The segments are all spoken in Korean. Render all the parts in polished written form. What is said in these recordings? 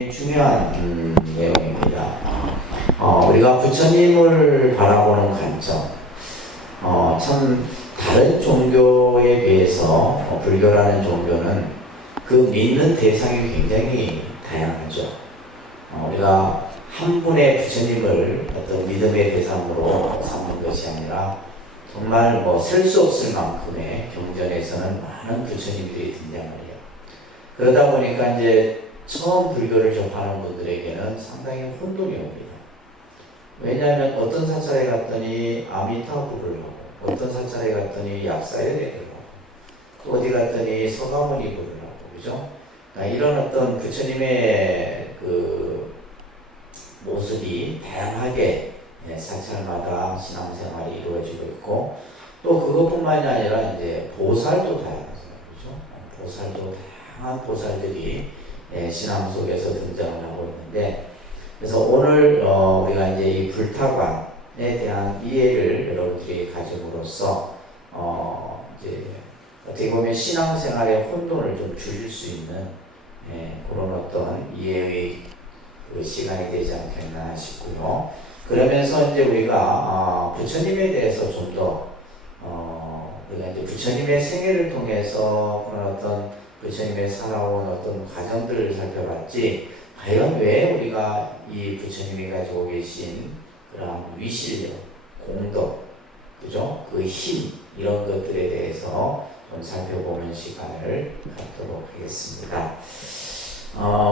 중요한 내용입니다. 우리가 부처님을 바라보는 관점, 참 다른 종교에 비해서 불교라는 종교는 그 믿는 대상이 굉장히 다양하죠. 우리가 한 분의 부처님을 어떤 믿음의 대상으로 삼는 것이 아니라 정말 셀 수 없을 만큼의 경전에서는 많은 부처님들이 등장을 해요. 그러다 보니까 이제 처음 불교를 접하는 분들에게는 상당히 혼돈이 옵니다. 왜냐하면 어떤 사찰에 갔더니 아미타불을 하고, 어떤 사찰에 갔더니 약사열애를 하고, 또 어디 갔더니 서가모니 불을 하고, 그죠? 이런 어떤 부처님의 그 모습이 다양하게 사찰마다 신앙생활이 이루어지고 있고, 또 그것뿐만이 아니라 이제 보살도 다양하잖아요, 그죠? 보살도 다양한 보살들이 신앙 속에서 등장을 하고 있는데, 그래서 오늘 우리가 이제 이 불타관에 대한 이해를 여러분들이 가짐으로써 이제 어떻게 보면 신앙생활의 혼돈을 좀 줄일 수 있는 그런 어떤 이해의 그 시간이 되지 않겠나 싶고요. 그러면서 이제 우리가 부처님에 대해서 좀 더 우리가 이제 부처님의 생애를 통해서 그런 어떤 부처님의 살아온 어떤 과정들을 살펴봤지, 과연 왜 우리가 이 부처님이 가지고 계신 그런 위실력, 공덕, 그죠? 그 힘, 이런 것들에 대해서 좀 살펴보는 시간을 갖도록 하겠습니다.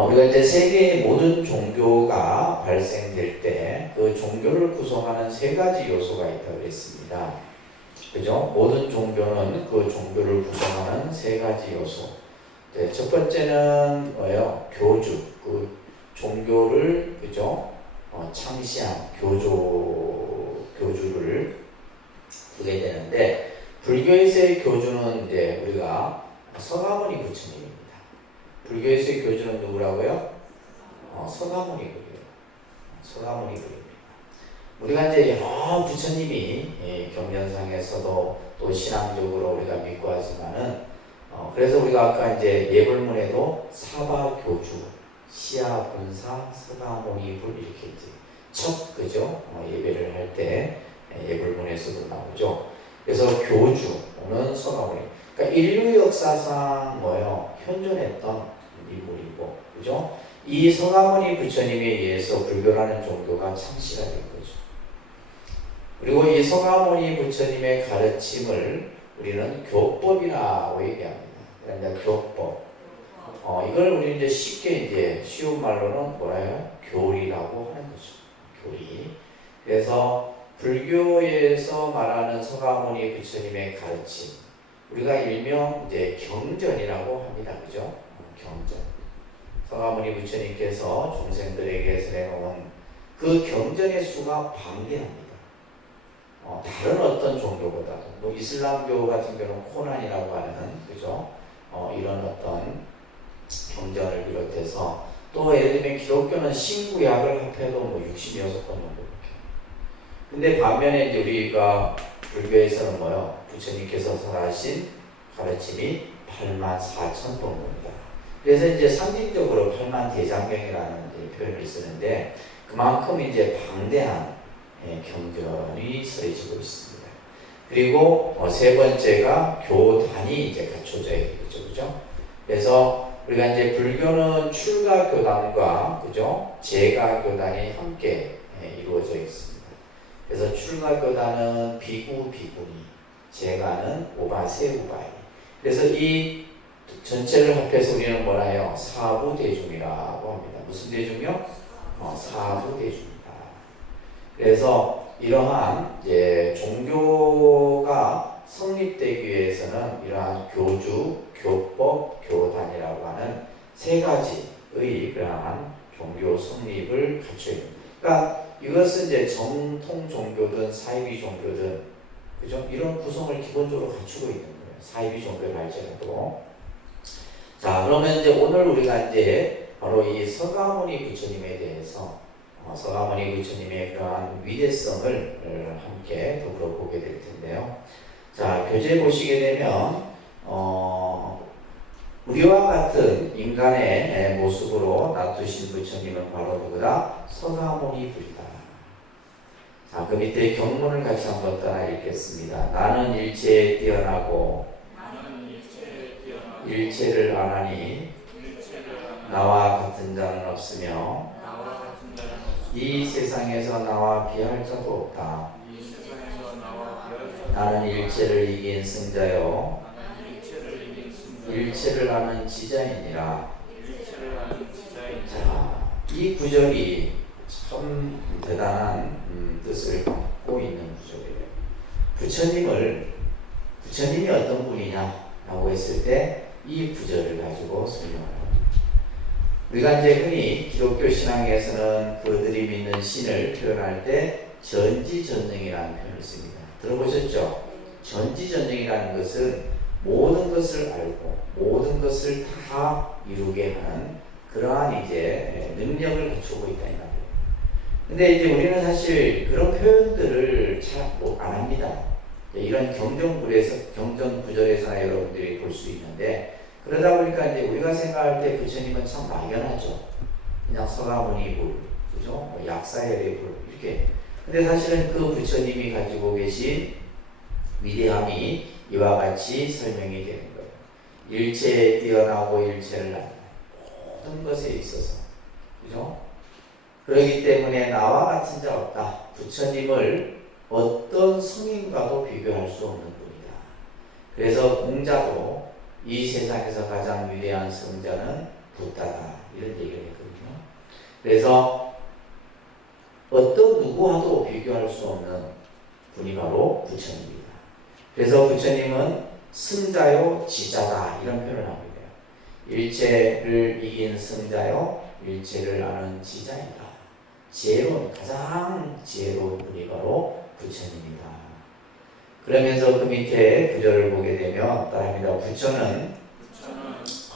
우리가 이제 세계의 모든 종교가 발생될 때 그 종교를 구성하는 세 가지 요소가 있다고 했습니다. 그죠? 모든 종교는 그 종교를 구성하는 세 가지 요소. 첫 번째는 뭐예요? 교주, 그 종교를 그죠? 창시한 교주를 두게 되는데, 불교에서의 교주는 이제 우리가 서가모니 부처님입니다. 불교에서의 교주는 누구라고요? 서가모니 부처님. 서가모니 부처님. 우리가 이제 여러 부처님이 경전상에서도 또 신앙적으로 우리가 믿고 하지만은 그래서 우리가 아까 이제 예불문에도 사바교주, 시아본사, 서가모니불 이렇게 이제 첫 그죠? 예배를 할 때 예불문에서도 나오죠. 그래서 교주는 서가모니. 그러니까 인류 역사상 현존했던 인물이고, 그죠? 이 서가모니 부처님에 의해서 불교라는 종교가 창시가 된 거죠. 그리고 이 서가모니 부처님의 가르침을 우리는 교법이라고 얘기합니다. 그러니까 교법. 이걸 우리 이제 쉽게 이제 쉬운 말로는 뭐예요? 교리라고 하는 거죠. 교리. 그래서 불교에서 말하는 서가모니 부처님의 가르침, 우리가 일명 이제 경전이라고 합니다. 그죠? 경전. 서가모니 부처님께서 중생들에게 전해놓은 그 경전의 수가 방대합니다. 다른 어떤 종교보다도 이슬람교 같은 경우는 코란이라고 하는 그죠? 이런 어떤 경전을 비롯해서, 또 예를 들면 기독교는 신구약을 합해도 66권 정도밖에. 근데 반면에 이제 우리가 불교에서는 부처님께서 설하신 가르침이 84,000 정도입니다. 그래서 이제 상징적으로 8만대장경이라는 표현을 쓰는데, 그만큼 이제 방대한 경전이 서해지고 있습니다. 그리고 세 번째가 교단이 이제 갖춰져 있겠죠, 그죠? 그래서 우리가 이제 불교는 출가 교단과 그죠? 제가 교단이 함께 이루어져 있습니다. 그래서 출가 교단은 비구 비구니, 제가는 오바세 우바이. 그래서 이 전체를 합해서 우리는 뭐라 해요? 사부대중이라고 합니다. 무슨 대중이요? 사부대중. 그래서 이러한 이제 종교가 성립되기 위해서는 이러한 교주, 교법, 교단이라고 하는 세 가지의 그러한 종교 성립을 갖춰야 됩니다. 그러니까 이것은 이제 정통 종교든 사이비 종교든 그죠? 이런 구성을 기본적으로 갖추고 있는 거예요. 사이비 종교를 할지라도. 자, 그러면 이제 오늘 우리가 이제 바로 이 서가모니 부처님에 대해서 서가모니 부처님의 그러한 위대성을 함께 더불어 보게 될 텐데요. 자, 교재 보시게 되면 우리와 같은 인간의 모습으로 놔두신 부처님은 바로 누구다? 서가모니 불이다. 자, 그 밑에 경문을 같이 한번 따라 읽겠습니다. 나는 일체에 뛰어나고 일체를 안하니 나와 같은 자는 없으며 이 세상에서 나와 비할 자도 없다. 나는 일체를 이긴 승자요 일체를 아는 지자이니라. 자, 이 구절이 참 대단한 뜻을 갖고 있는 구절이에요. 부처님이 어떤 분이냐라고 했을 때 이 구절을 가지고 설명을 합니다. 우리가 이제 흔히 기독교 신앙에서는 그들이 믿는 신을 표현할 때 전지전능이라는 표현을 씁니다. 들어보셨죠? 전지전능이라는 것은 모든 것을 알고 모든 것을 다 이루게 하는 그러한 이제 능력을 갖추고 있다 이 말이에요. 근데 이제 우리는 사실 그런 표현들을 잘 안 합니다. 이런 경전구절에서나 여러분들이 볼 수 있는데, 그러다 보니까 이제 우리가 생각할 때 부처님은 참 막연하죠. 그냥 서가모니 불, 그죠? 뭐 약사열의 불, 이렇게. 근데 사실은 그 부처님이 가지고 계신 위대함이 이와 같이 설명이 되는 거예요. 일체에 뛰어나고 일체를 낳는 모든 것에 있어서, 그죠? 그렇기 때문에 나와 같은 자 없다. 부처님을 어떤 성인과도 비교할 수 없는 분이다. 그래서 공자도 이 세상에서 가장 위대한 성자는 부다다 이런 얘기를 했거든요. 그래서 어떤 누구와도 비교할 수 없는 분이 바로 부처님입니다. 그래서 부처님은 승자요 지자다 이런 표현을 합니다. 일체를 이긴 승자요 일체를 아는 지자이다. 지혜로운, 가장 지혜로운 분이 바로 부처님이다. 그러면서 그 밑에 구절을 보게 되면 따라합니다. 부처는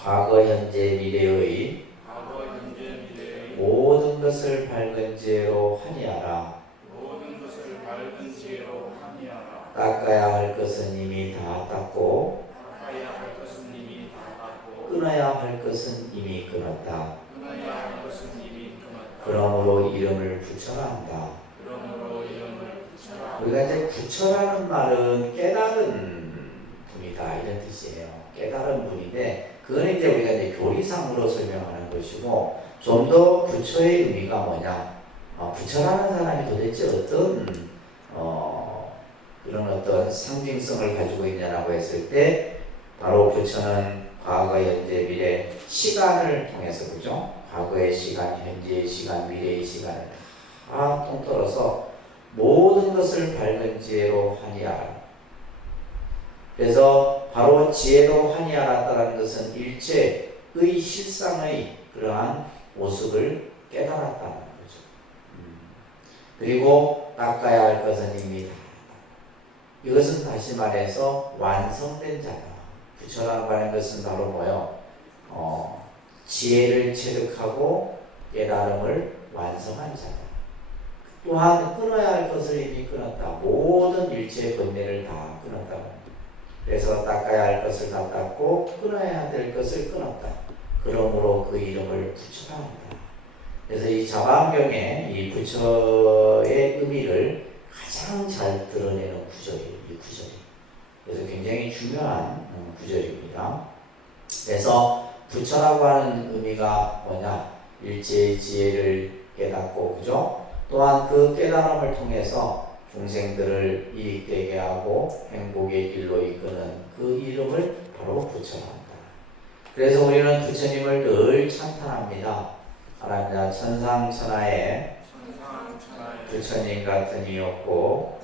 과거 현재 미래의 모든 것을 밝은 지혜로 하니하라. 닦아야 할 것은 이미 다 닦고 끊어야 할 것은 이미 끊었다. 그러므로 이름을 부처라 한다. 우리가 이제 부처라는 말은 깨달은 분이다 이런 뜻이에요. 깨달은 분인데 그건 이제 우리가 이제 교리상으로 설명하는 것이고, 좀 더 부처의 의미가 뭐냐? 부처라는 사람이 도대체 어떤 그런 어떤 상징성을 가지고 있냐라고 했을 때, 바로 부처는 과거, 현재, 미래 시간을 통해서, 그죠? 과거의 시간, 현재의 시간, 미래의 시간을 다 통틀어서 모든 것을 밝은 지혜로 하니하라. 그래서 바로 지혜로 하니하라라는 것은 일체의 실상의 그러한 모습을 깨달았다는 거죠. 그리고 닦아야 할 것은 이미 다. 이것은 다시 말해서 완성된 자다. 부처라고 하는 것은 바로 뭐요? 지혜를 체득하고 깨달음을 완성한 자다. 또한 끊어야 할 것을 이미 끊었다. 모든 일체의 번뇌를 다 끊었다. 그래서 닦아야 할 것을 다 닦고 끊어야 될 것을 끊었다. 그러므로 그 이름을 부처라 한다. 그래서 이 자방경에 이 부처의 의미를 가장 잘 드러내는 구절이에요. 이 구절이. 그래서 굉장히 중요한 구절입니다. 그래서 부처라고 하는 의미가 뭐냐? 일체의 지혜를 깨닫고, 그죠? 또한 그 깨달음을 통해서 중생들을 이익되게 하고 행복의 길로 이끄는 그 이름을 바로 부처라 한다. 그래서 우리는 부처님을 늘 찬탄합니다. 하나님 천상천하에 부처님 같은 이 없고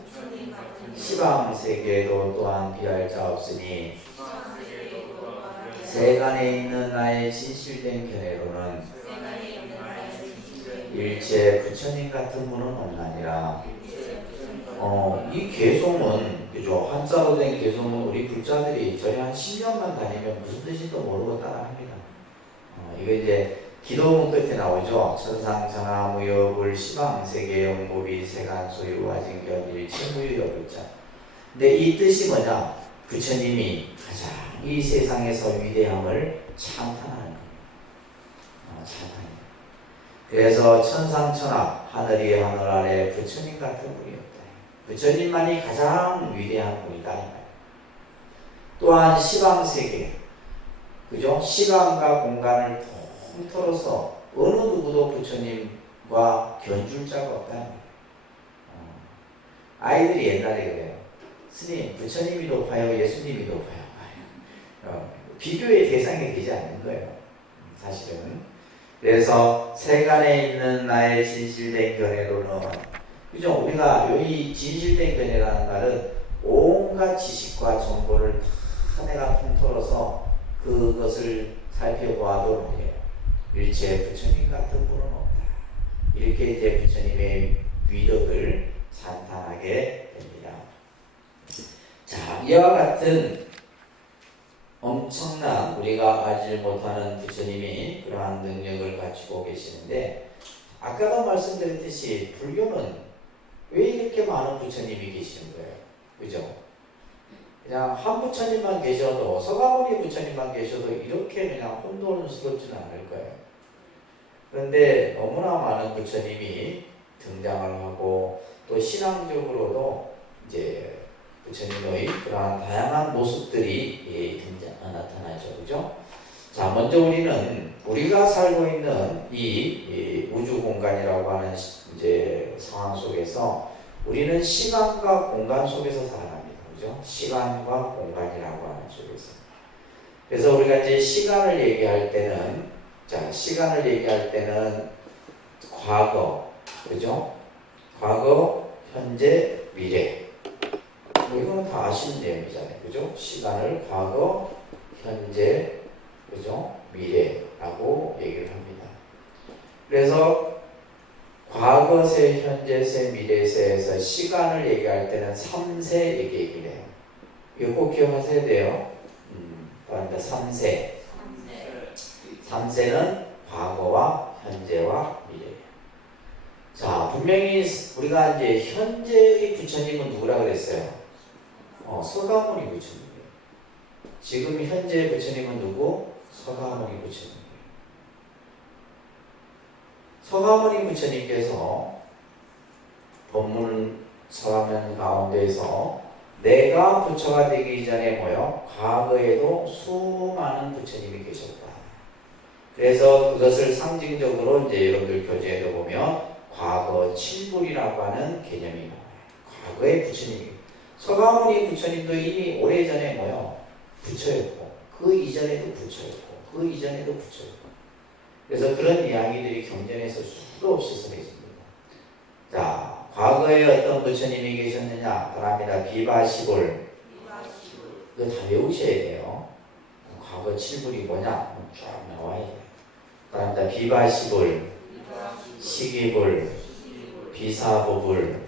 시방세계에도 또한 비할 자 없으니 세간에 있는 나의 진실된 견해로는 일체 부처님 같은 분은 없나니라. 이 개송은, 그죠? 한자로 된 개송은 우리 불자들이 저희 한 10년만 다니면 무슨 뜻인지도 모르고 따라합니다. 이거 이제 기도문 끝에 나오죠. 천상천하 무여불 시방세계 영무비 세간 소유 와진견 일체 무유여불자. 근데 이 뜻이 뭐냐? 부처님이 가장 이 세상에서 위대함을 찬탄하는 거예요. 찬탄. 그래서 천상천하 하늘이 하늘 아래 부처님 같은 분이 없다. 부처님만이 가장 위대한 분이다. 또한 시방세계, 그죠? 시간과 공간을 통틀어서 어느 누구도 부처님과 견줄 자가 없다는 거예요. 아이들이 옛날에 그래요. 스님, 부처님이 높아요, 예수님이 높아요. 비교의 대상이 되지 않는 거예요. 사실은. 그래서 세간에 있는 나의 진실된 견해로는, 그죠? 우리가 여기 진실된 견해라는 말은 온갖 지식과 정보를 다 내가 통틀어서 그것을 살펴보아도 말이에요. 일체 부처님 같은 분은 없다. 이렇게 이제 부처님의 위력을 찬탄하게 됩니다. 자, 이와 같은 엄청난 우리가 알지 못하는 부처님이 그러한 능력을 갖추고 계시는데, 아까도 말씀드렸듯이 불교는 왜 이렇게 많은 부처님이 계시는 거예요? 그죠? 그냥 한 부처님만 계셔도, 서가모니 부처님만 계셔도 이렇게 그냥 혼돈스럽지는 않을 거예요. 그런데 너무나 많은 부처님이 등장을 하고, 또 신앙적으로도 이제 부처님의 그러한 다양한 모습들이 나타나죠. 그죠? 자, 먼저 우리가 살고 있는 이 우주 공간이라고 하는 이제 상황 속에서 우리는 시간과 공간 속에서 살아갑니다. 그죠? 시간과 공간이라고 하는 속에서. 그래서 우리가 이제 시간을 얘기할 때는, 자, 시간을 얘기할 때는 과거, 그죠? 과거, 현재, 미래. 뭐 이거는 다 아시는 내용이잖아요. 그죠? 시간을 과거, 현재, 그죠? 미래라고 얘기를 합니다. 그래서 과거세, 현재세, 미래세에서 시간을 얘기할 때는 3세 얘기를 해요. 이거 꼭 기억하셔야 돼요. 그러니까 3세. 3세는 과거와 현재와 미래. 자, 분명히 우리가 이제 현재의 부처님은 누구라 그랬어요? 서가모니 부처님이에요. 지금 현재 부처님은 누구? 서가모니 부처님이에요. 서가모니 부처님께서 법문 서가면 가운데에서 내가 부처가 되기 전에 과거에도 수많은 부처님이 계셨다. 그래서 그것을 상징적으로 이제 여러분들 교재에도 보면 과거 칠불이라고 하는 개념이 나와요. 과거의 부처님이. 서가모니 부처님도 이미 오래전에 부처였고, 그 이전에도 부처였고, 그 이전에도 부처였고. 그래서 그런 이야기들이 경전에서 수도 없이 써있습니다. 자, 과거에 어떤 부처님이 계셨느냐? 바랍니다. 비바시불. 이거 다 외우셔야 돼요. 과거 칠불이 뭐냐? 쫙 나와야 돼요. 바랍니다. 비바시불, 시기불, 비사부불,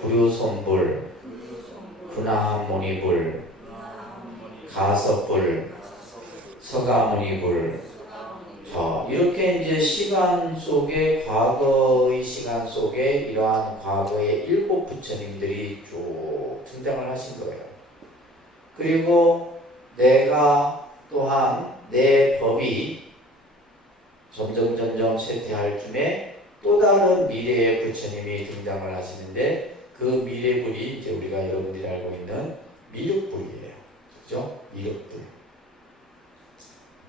구유손불, 군하모니불, 가섭불, 서가모니불. 자, 이렇게 이제 시간 속에, 과거의 시간 속에 이러한 과거의 7 부처님들이 쭉 등장을 하신 거예요. 그리고 내가 또한 내 법이 점점 쇠퇴할 쯤에 또 다른 미래의 부처님이 등장을 하시는데, 그 미래불이 이제 우리가 여러분들이 알고 있는 미륵불이에요. 그죠? 미륵불.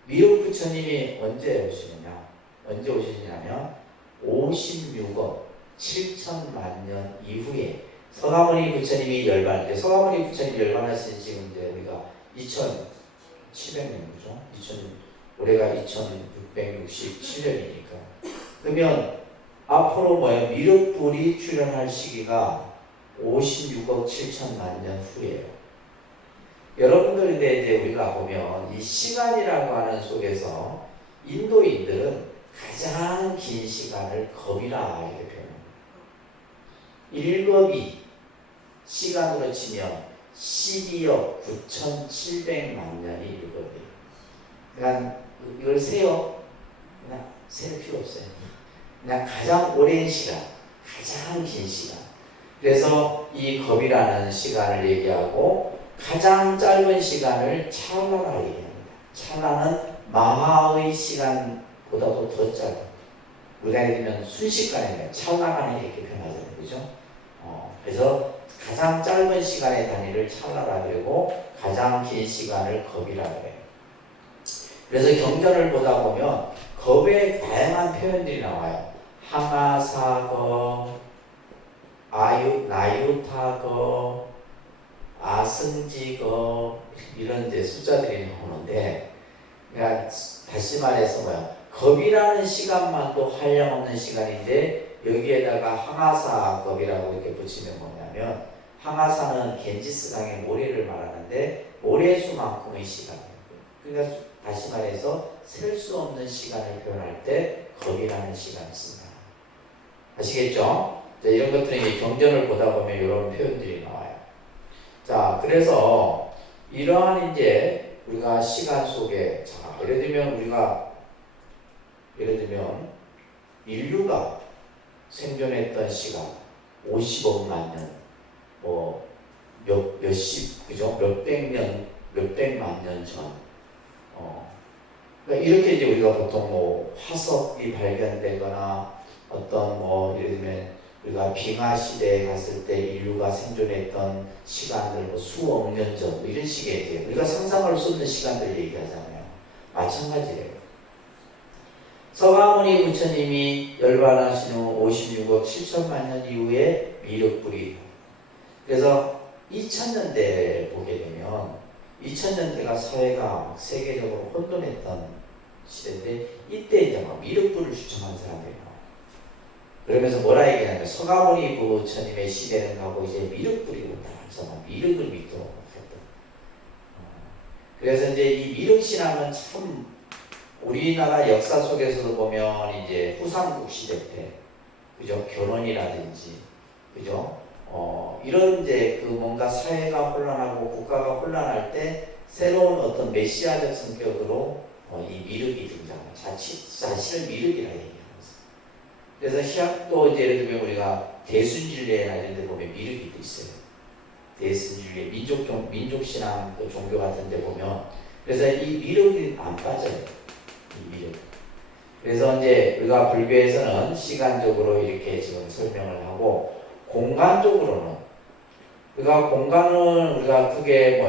미륵 부처님이 언제 오시냐면 56억 7천만 년 이후에 서가모니 부처님이 열반, 서가모니 부처님이 열반하신 지금 이제 우리가 2700년이죠. 올해가 2667년이니까. 그러면 앞으로 미륵불이 출현할 시기가 56억 7천만 년 후예요. 여러분들이 이제 우리가 보면 이 시간이라고 하는 속에서 인도인들은 가장 긴 시간을 겁이라 이렇게 표현합니다. 1겁이 시간으로 치면 12억 9,700만 년이 1겁이에요. 그러니까 이걸 세요. 그냥 셀 필요 없어요. 그냥 가장 오랜 시간, 가장 긴 시간. 그래서 이 겁이라는 시간을 얘기하고, 가장 짧은 시간을 찰나라 얘기합니다. 찰나는 마하의 시간보다도 더 짧아요. 우리가 예를 들면 순식간에 찰나간에 이렇게 표현하잖아요. 그죠? 그래서 가장 짧은 시간의 단위를 찰나라 그러고 가장 긴 시간을 겁이라 그래요. 그래서 경전을 보다 보면 겁의 다양한 표현들이 나와요. 항아사거, 나유타거, 아승지거 이런 이제 숫자들이 나오는데, 그러니까 다시 말해서 겁이라는 시간만도 한량없는 시간인데 여기에다가 항아사겁이라고 이렇게 붙이면 뭐냐면, 항아사는 겐지스 강의 모래를 말하는데 모래수만큼의 시간이에요. 그러니까 다시 말해서 셀 수 없는 시간을 표현할 때 겁이라는 시간을 씁니다. 아시겠죠? 자, 이런 것들은 경전을 보다 보면 이런 표현들이 나와요. 자, 그래서 이러한 이제 우리가 시간 속에, 자, 예를 들면 인류가 생존했던 시간 50억만 년, 그죠? 몇백만 년 전. 그러니까 이렇게 이제 우리가 보통 화석이 발견되거나 어떤 예를 들면 우리가 빙하 시대에 갔을 때 인류가 생존했던 시간들 수억 년 전 이런 식의 이제 우리가 상상할 수 없는 시간들 얘기하잖아요. 마찬가지예요. 서가모니 부처님이 열반하신 후 56억 7천만 년 이후에 미륵불이, 그래서 2000년대에 보게 되면 2000년대가 사회가 세계적으로 혼돈했던 시대인데 이때 이제 막 미륵불을 주청한 사람들이 나와요. 그러면서 뭐라 얘기하냐면 서가모니 부처님의 시대는 가고 이제 미륵불이 온다. 그래서 미륵을 믿도록 했던. 그래서 이제 이 미륵신앙은 참 우리나라 역사 속에서도 보면 이제 후삼국 시대 때, 그죠? 결혼이라든지, 그죠? 이런 이제 뭔가 사회가 혼란하고 국가가 혼란할 때 새로운 어떤 메시아적 성격으로 이 미륵이 등장합니다. 자신을 미륵이라 얘기하면서. 그래서 희학도 이제 예를 들면 우리가 대순진례나 이런 데 보면 미륵이 또 있어요. 대순진례, 민족신앙 종교 같은 데 보면, 그래서 이 미륵이 안 빠져요. 이 미륵. 그래서 이제 우리가 불교에서는 시간적으로 이렇게 지금 설명을 하고, 공간적으로는, 그러니까 공간은 우리가 크게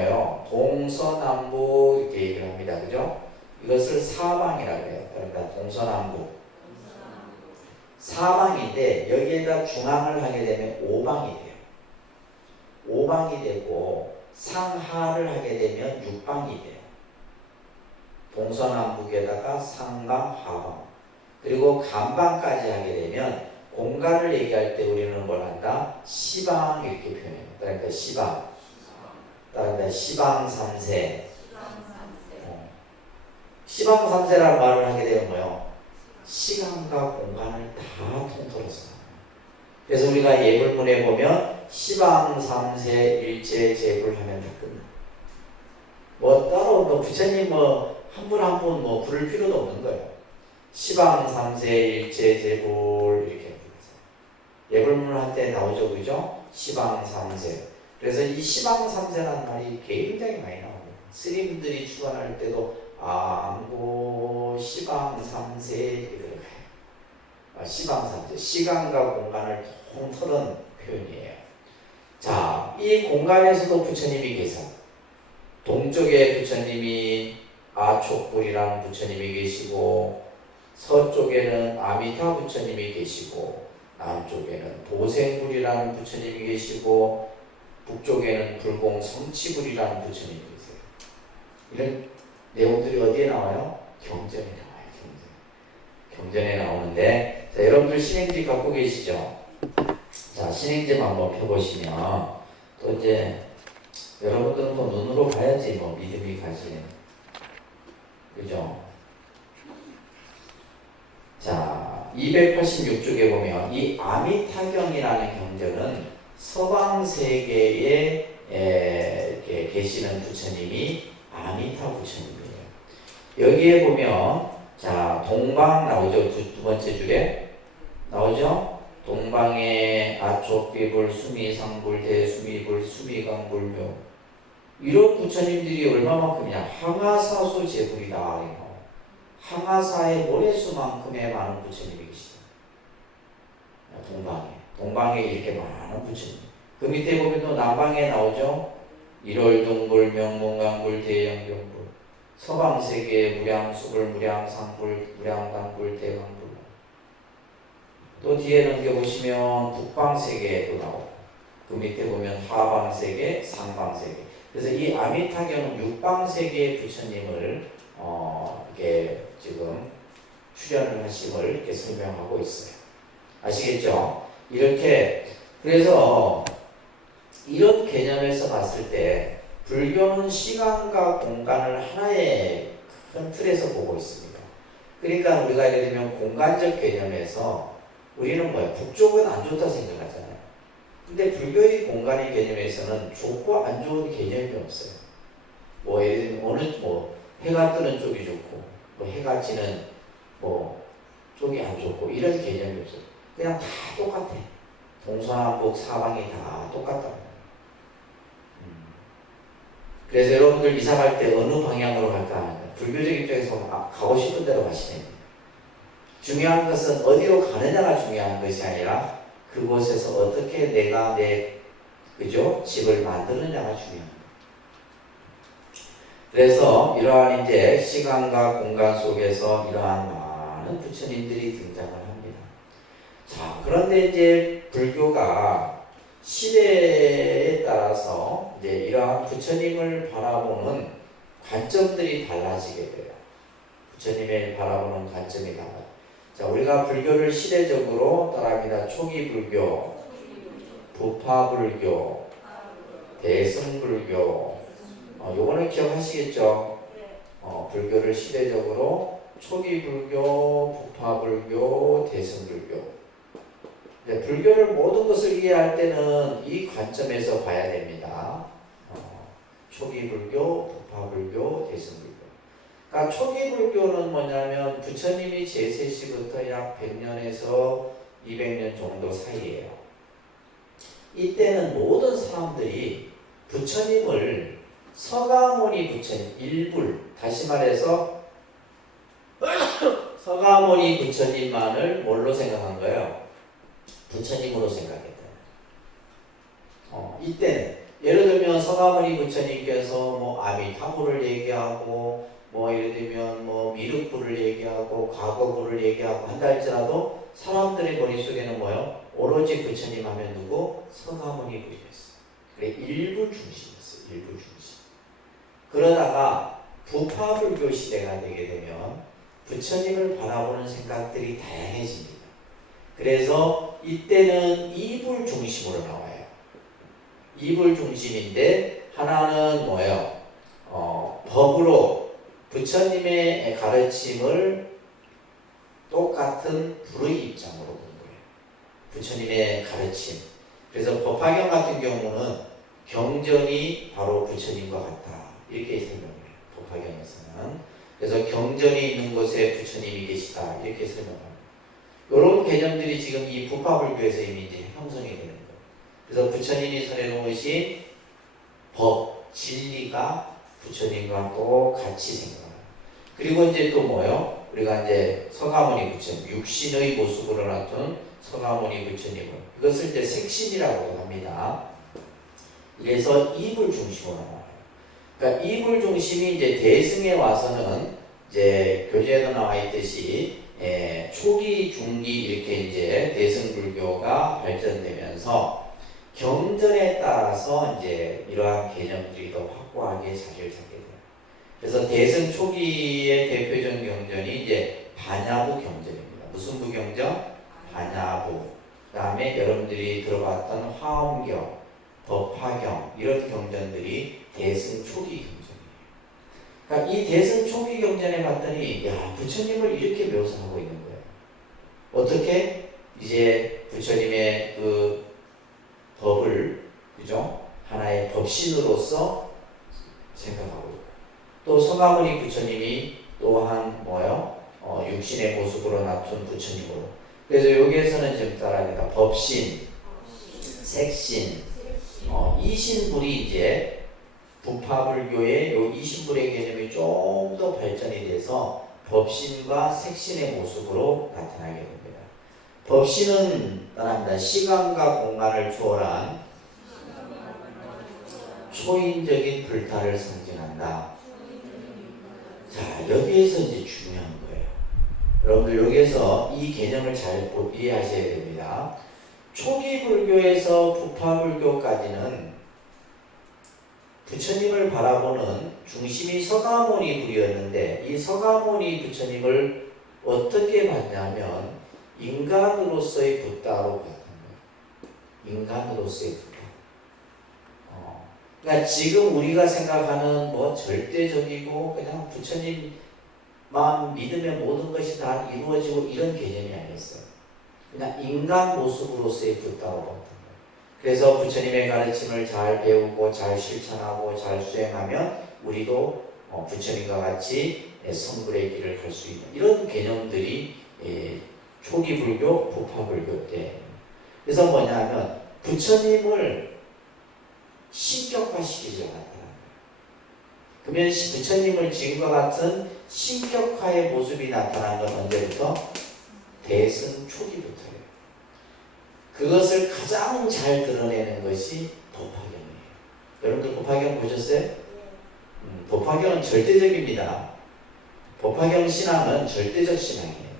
동서남북 이렇게 얘기를 합니다. 그죠? 이것을 사방이라고 해요. 그러니까 동서남북. 사방인데 여기에다 중앙을 하게 되면 오방이 돼요. 오방이 되고 상하를 하게 되면 육방이 돼요. 동서남북에다가 상방, 하방. 그리고 간방까지 하게 되면 공간을 얘기할 때 우리는 뭘 한다? 시방 이렇게 표현해요. 그러니까 시방. 그다음에 시방삼세. 시방삼세라는 말을 하게 되면 시간과 공간을 다 통틀어서. 그래서 우리가 예불문에 보면 시방삼세 일체제불 하면 다 끝나. 따로 부처님 한 분 한 분 부를 필요도 없는 거예요. 시방삼세 일체제불 이렇게 예불문 할 때 나오죠, 그죠? 시방삼세. 그래서 이 시방삼세라는 말이 굉장히 많이 나옵니다. 스님들이 출간할 때도 암고 시방삼세 이렇게 들어가요. 시방삼세, 시간과 공간을 통틀은 표현이에요. 자, 이 공간에서도 부처님이 계세요. 동쪽에 부처님이 아촉불이라는 부처님이 계시고, 서쪽에는 아미타 부처님이 계시고, 남쪽에는 도생불이라는 부처님이 계시고, 북쪽에는 불공 성치불이라는 부처님이 계세요. 이런 내용들이 어디에 나와요? 경전에 나와요. 경전에 나오는데, 자, 여러분들 신행지 갖고 계시죠? 자, 신행지 한번 펴보시면 또 이제 여러분들은 눈으로 봐야지 믿음이 가지. 그죠? 자, 286쪽에 보면 이 아미타경이라는 경전은 서방 세계에 이렇게 계시는 부처님이 아미타 부처님이에요. 여기에 보면 자, 동방 나오죠. 두 번째 줄에 나오죠. 동방에 아촉비불, 수미상불, 대수미불, 수미강불묘. 이런 부처님들이 얼마만큼이냐? 항아사수 제불이다. 항아사의 모래수만큼의 많은 부처님이 계시다. 동방에 이렇게 많은 부처님. 그 밑에 보면 또 남방에 나오죠. 일월동불, 명문강불, 대영경불, 서방세계 무량수불, 무량상불, 무량단불, 대강불. 또 뒤에 넘겨보시면 북방세계도 나오고, 그 밑에 보면 하방세계, 상방세계. 그래서 이 아미타경은 육방세계의 부처님을 이렇게 지금 출연을 하심을 이렇게 설명하고 있어요. 아시겠죠? 이렇게 그래서 이런 개념에서 봤을 때 불교는 시간과 공간을 하나의 큰 틀에서 보고 있습니다. 그러니까 우리가 예를 들면 공간적 개념에서 우리는 뭐야? 북쪽은 안 좋다 생각하잖아요. 근데 불교의 공간의 개념에서는 좋고 안 좋은 개념이 없어요. 뭐 예를 들면 어느 해가 뜨는 쪽이 좋고 뭐 해가 지는 쪽이 안 좋고 이런 개념이 없어요. 그냥 다 똑같아. 동서남북 사방이 다 똑같다. 그래서 여러분들 이사 갈 때 어느 방향으로 갈까? 불교적 입장에서 가고 싶은 대로 가시면 됩니다. 중요한 것은 어디로 가느냐가 중요한 것이 아니라 그곳에서 어떻게 내가 집을 만드느냐가 중요합니다. 그래서 이러한 이제 시간과 공간 속에서 이러한 많은 부처님들이 등장을 합니다. 자, 그런데 이제 불교가 시대에 따라서 이제 이러한 부처님을 바라보는 관점들이 달라지게 돼요. 부처님을 바라보는 관점이 달라요. 자, 우리가 불교를 시대적으로 따라합니다. 초기 불교, 부파 불교, 대승 불교. 요거는 기억하시겠죠? 불교를 시대적으로 초기 불교, 부파 불교, 대승 불교. 불교를 모든 것을 이해할 때는 이 관점에서 봐야 됩니다. 초기 불교, 부파 불교, 대승 불교. 그러니까 초기 불교는 뭐냐면 부처님이 제세시부터 약 100년에서 200년 정도 사이에요. 이때는 모든 사람들이 부처님을 서가모니 부처님, 일불, 다시 말해서 서가모니 부처님만을 뭘로 생각한 거예요? 부처님으로 생각했다. 이때는 예를 들면 서가모니 부처님께서 아미타불을 얘기하고 예를 들면 미륵불을 얘기하고 과거불을 얘기하고 한다 할지라도 사람들의 머릿속에는 오로지 부처님 하면 누구? 서가모니 부처였어. 그래 일불 중심이었어. 일불 중심. 그러다가 부파불교 시대가 되게 되면 부처님을 바라보는 생각들이 다양해집니다. 그래서 이때는 이불 중심으로 나와요. 이불 중심인데 하나는 법으로 부처님의 가르침을 똑같은 불의 입장으로 본 거예요. 부처님의 가르침. 그래서 법화경 같은 경우는 경전이 바로 부처님과 같다. 이렇게 설명해요. 법화경에서는. 그래서 경전이 있는 곳에 부처님이 계시다. 이렇게 설명합니다. 이런 개념들이 지금 이 부파불교에서 이미 이제 형성이 되는 거예요. 그래서 부처님이 설해놓으신 법, 진리가 부처님과 똑같이 생각합니다. 그리고 이제 또 우리가 이제 서가모니 부처님, 육신의 모습으로 나타난 서가모니 부처님을 이것을 이제 색신이라고 합니다. 그래서 이불 중심으로 나와요. 그러니까 이불 중심이 이제 대승에 와서는 이제 교재에도 나와 있듯이 초기, 중기 이렇게 이제 대승불교가 발전되면서 경전에 따라서 이제 이러한 개념들이 더 확고하게 자리를 잡게 돼요. 그래서 대승 초기의 대표적인 경전이 이제 반야부 경전입니다. 무슨 부경전? 반야부. 그 다음에 여러분들이 들어봤던 화엄경, 법화경 이런 경전들이 대승 초기 경전이에요. 그러니까 이 대승 초기 경전에 봤더니 부처님을 이렇게 묘사하고 있는 거예요. 어떻게? 이제 부처님의 그 법을 그죠? 하나의 법신으로서 생각하고 있고 또 서가모니 부처님이 또한 육신의 모습으로 나타난 부처님으로 그래서 여기에서는 좀 따라합니다. 법신, 색신, 이신불이 이제 부파불교의 요 이신불의 개념이 좀 더 발전이 돼서 법신과 색신의 모습으로 나타나게 됩니다. 법신은 말합니다. 시간과 공간을 초월한 초인적인 불타를 상징한다. 자, 여기에서 이제 중요한 거예요. 여러분들 여기에서 이 개념을 잘 이해하셔야 됩니다. 초기 불교에서 부파불교까지는 부처님을 바라보는 중심이 서가모니 불이었는데 이 서가모니 부처님을 어떻게 봤냐면 인간으로서의 붓다로 봤던 거예요. 인간으로서의 붓다. 그러니까 지금 우리가 생각하는 뭐 절대적이고 그냥 부처님만 믿으면 모든 것이 다 이루어지고 이런 개념이 아니었어요. 그냥 인간 모습으로서의 붓다로 봤던 거예요. 그래서 부처님의 가르침을 잘 배우고 잘 실천하고 잘 수행하면 우리도 부처님과 같이 성불의 길을 갈 수 있는 이런 개념들이 초기 불교, 부파불교 때. 그래서 뭐냐면 부처님을 신격화시키지 않았다. 그러면 부처님을 지금과 같은 신격화의 모습이 나타난 건 언제부터? 대승 초기부터예요. 그것을 가장 잘 드러내는 것이 법화경이에요. 여러분들 법화경 보셨어요? 법화경은 절대적입니다. 법화경 신앙은 절대적 신앙이에요.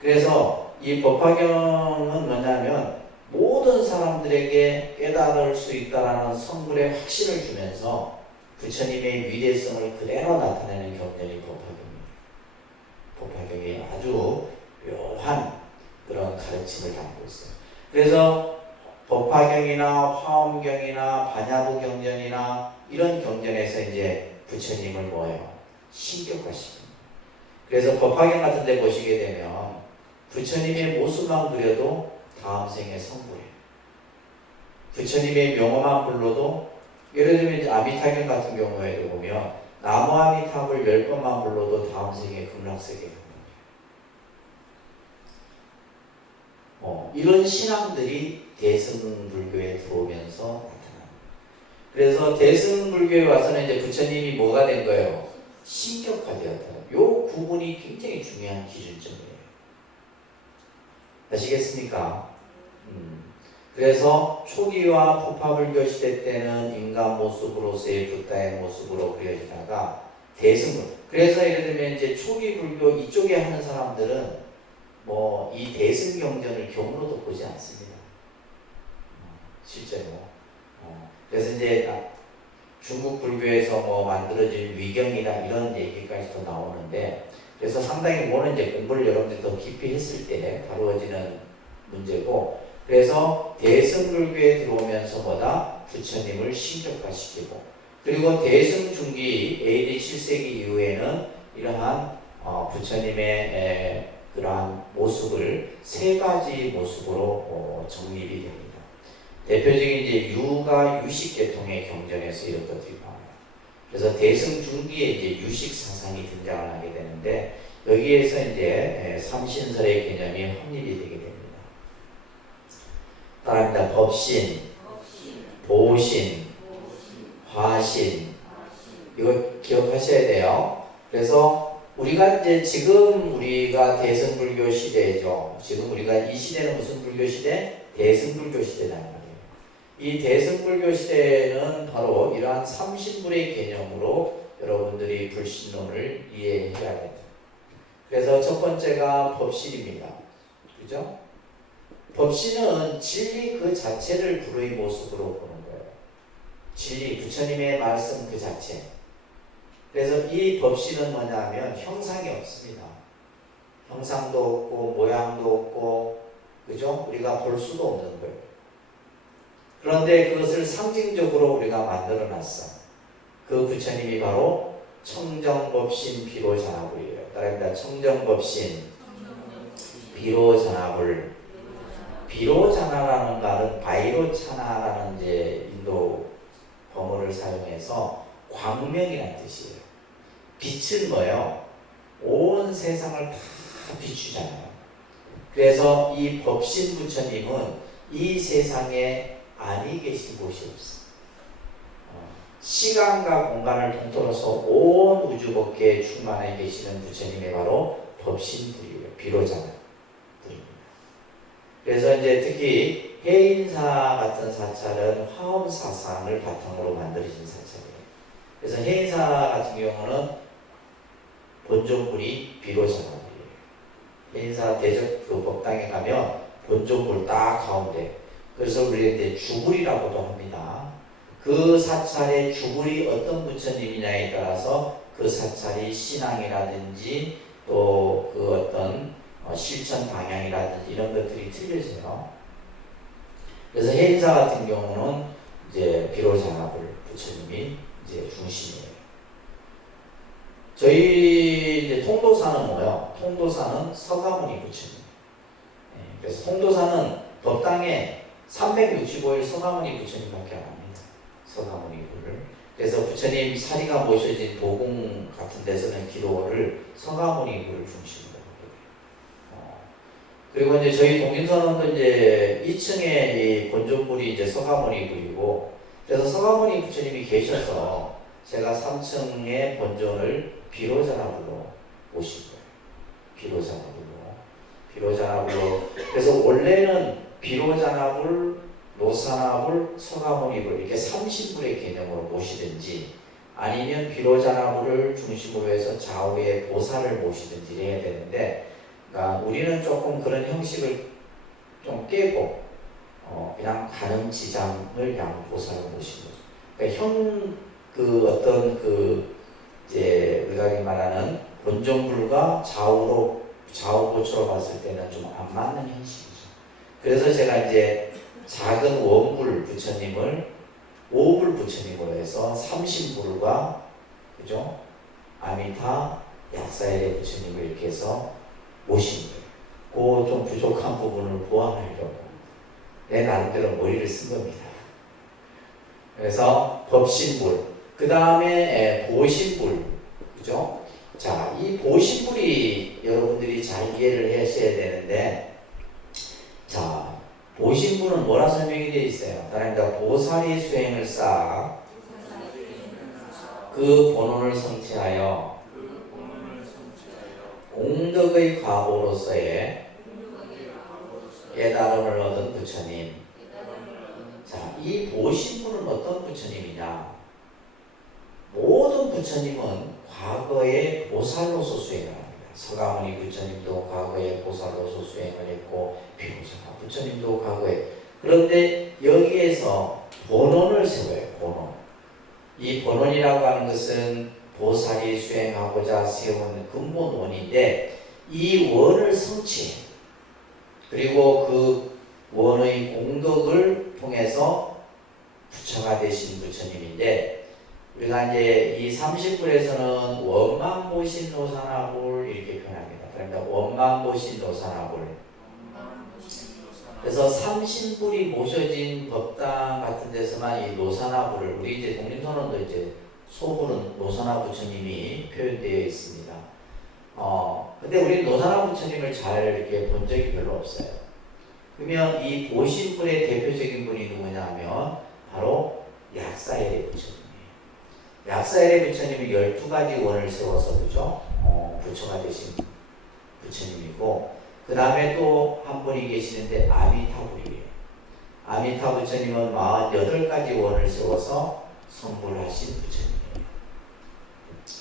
그래서 이 법화경은 뭐냐면 모든 사람들에게 깨달을 수 있다라는 성불의 확신을 주면서 부처님의 위대성을 그대로 나타내는 경전이 법화경입니다. 법화경이 아주 묘한 그런 가르침을 담고 있어요. 그래서 법화경이나 화엄경이나 반야부 경전이나 이런 경전에서 이제 부처님을 뭐예요? 신격화시킵니다. 그래서 법화경 같은 데 보시게 되면 부처님의 모습만 그려도 다음 생에 성불해요. 부처님의 명호만 불러도 예를 들면 이제 아미타경 같은 경우에도 보면 나무 아미탑을 10번만 불러도 다음 생에 극락세계에 갑니다. 이런 신앙들이 대승불교에 들어오면서 나타납니다. 그래서 대승불교에 와서는 이제 부처님이 뭐가 된 거예요? 신격화되었다. 요 구분이 굉장히 중요한 기준점이에요. 아시겠습니까? 그래서 초기와 부파불교 시대 때는 인간 모습으로서의 붓다의 모습으로 그려지다가 대승불. 그래서 예를 들면 이제 초기 불교 이쪽에 하는 사람들은 뭐 이 대승경전을 경으로도 보지 않습니다. 실제로. 그래서 이제 중국 불교에서 뭐 만들어진 위경이다 이런 얘기까지도 나오는데 그래서 상당히 뭐는 이제 공부를 여러분들이 더 깊이 했을 때 다루어지는 문제고 그래서 대승불교에 들어오면서 보다 부처님을 신격화시키고 그리고 대승중기 AD 7세기 이후에는 이러한 부처님의 그러한 모습을 세 가지 모습으로 정립이 됩니다. 대표적인 이제 유가 유식계통의 경전에서 이런 것들이 나와요. 그래서 대승중기에 이제 유식 사상이 등장을 하게 되는데 여기에서 이제 삼신설의 개념이 확립이 되게 됩니다. 따라합니다. 법신, 보신, 화신 이거 기억하셔야 돼요. 그래서 우리가 이제 지금 우리가 대승불교 시대죠. 지금 우리가 이 시대는 무슨 불교 시대? 대승불교 시대라는 말이에요. 이 대승불교 시대는 바로 이러한 삼신불의 개념으로 여러분들이 불신론을 이해해야 됩니다. 그래서 첫 번째가 법신입니다. 그죠? 법신은 진리 그 자체를 불의 모습으로 보는 거예요. 진리, 부처님의 말씀 그 자체. 그래서 이 법신은 뭐냐면 형상이 없습니다. 형상도 없고 모양도 없고 그죠? 우리가 볼 수도 없는 거예요. 그런데 그것을 상징적으로 우리가 만들어 놨어. 그 부처님이 바로 청정법신 비로자나불이에요. 따라합니다. 청정법신 비로자나불. 비로자나라는 말은 바이로차나라는 이제 인도 범어를 사용해서 광명이라는 뜻이에요. 빛은 뭐예요? 온 세상을 다 비추잖아요. 그래서 이 법신 부처님은 이 세상에 아니 계신 곳이 없어. 시간과 공간을 통틀어서 온 우주 법계에 충만해 계시는 부처님이 바로 법신불이에요. 비로자는 불입니다. 그래서 이제 특히 해인사 같은 사찰은 화엄사상을 바탕으로 만들어진 사찰이에요. 그래서 해인사 같은 경우는 본존불이 비로자불이에요. 해인사 대적 그 법당에 가면 본존불 딱 가운데, 그래서 우리가 이제 주불이라고도 합니다. 그 사찰의 주불이 어떤 부처님이냐에 따라서 그 사찰이 신앙이라든지 또 그 어떤 실천 방향이라든지 이런 것들이 틀려져요. 그래서 해인사 같은 경우는 이제 비로자불 부처님이 이제 중심이에요. 저희 이제 통도사는 뭐요? 통도사는 서가모니 부처님. 그래서 통도사는 법당에 365일 서가모니 부처님밖에 안 합니다. 서가모니 굴을. 그래서 부처님 사리가 모셔진 도궁 같은 데서는 기도를 서가모니 굴을 중심으로 하고요. 그리고 이제 저희 동인선원도 이제 2층에 이 본존굴이 이제 서가모니 굴이고, 그래서 서가모니 부처님이 계셔서 제가 3층에 본존을 비로자나불로 모신 거예요. 비로자나불로. 그래서 원래는 비로자나불, 노사나불, 서가모니불 이렇게 30불의 개념으로 모시든지, 아니면 비로자나불을 중심으로 해서 좌우에 보살을 모시든지 해야 되는데, 그러니까 우리는 조금 그런 형식을 좀 깨고 그냥 가늠지장을 양보살을 모신 거죠. 그러니까 그 어떤 그 이제 우리가 말하는 본존불과 좌우보초로 봤을 때는 좀 안 맞는 형식이죠. 그래서 제가 이제 작은 원불 부처님을 5불 부처님으로 해서 삼신불과 그죠? 아미타 약사일의 부처님을 이렇게 해서 모신 거예요. 그 좀 부족한 부분을 보완하려고 내 나름대로 머리를 쓴 겁니다. 그래서 법신불, 그 다음에 보신불, 그죠? 자, 이 보신불이 여러분들이 잘 이해를 하셔야 되는데, 자, 보신불은 뭐라 설명이 되어 있어요? 그러니까 보살이 수행을 쌓아 그 본원을 성취하여 공덕의 과보로서의 깨달음을 얻은 부처님. 자, 이 보신불은 어떤 부처님이냐? 모든 부처님은 과거에 보살로서 수행을 합니다. 서가모니 부처님도 과거에 보살로서 수행을 했고, 비로자나 부처님도 과거에. 그런데 여기에서 본원을 세워요. 본원. 이 본원이라고 하는 것은 보살이 수행하고자 세운 근본 원인데, 이 원을 성취해. 그리고 그 원의 공덕을 통해서 부처가 되신 부처님인데, 우리가 이제 이 30불에서는 원망보신 노사나불 이렇게 표현합니다. 그러니까 원망보신 노사나불. 그래서 삼신불이 모셔진 법당 같은 데서만 이 노사나불을, 우리 이제 독립선언도 이제 소불은 노사나 부처님이 표현되어 있습니다. 근데 우리 노사나 부처님을 잘 이렇게 본 적이 별로 없어요. 그러면 이 보신불의 대표적인 분이 누구냐면 바로 약사엘의 부처님이에요. 약사엘의 부처님이 12가지 원을 세워서 그죠? 부처가 되신 부처님이고, 그 다음에 또 한 분이 계시는데 아미타불이에요. 아미타 부처님은 48가지 원을 세워서 성불하신 부처님이에요.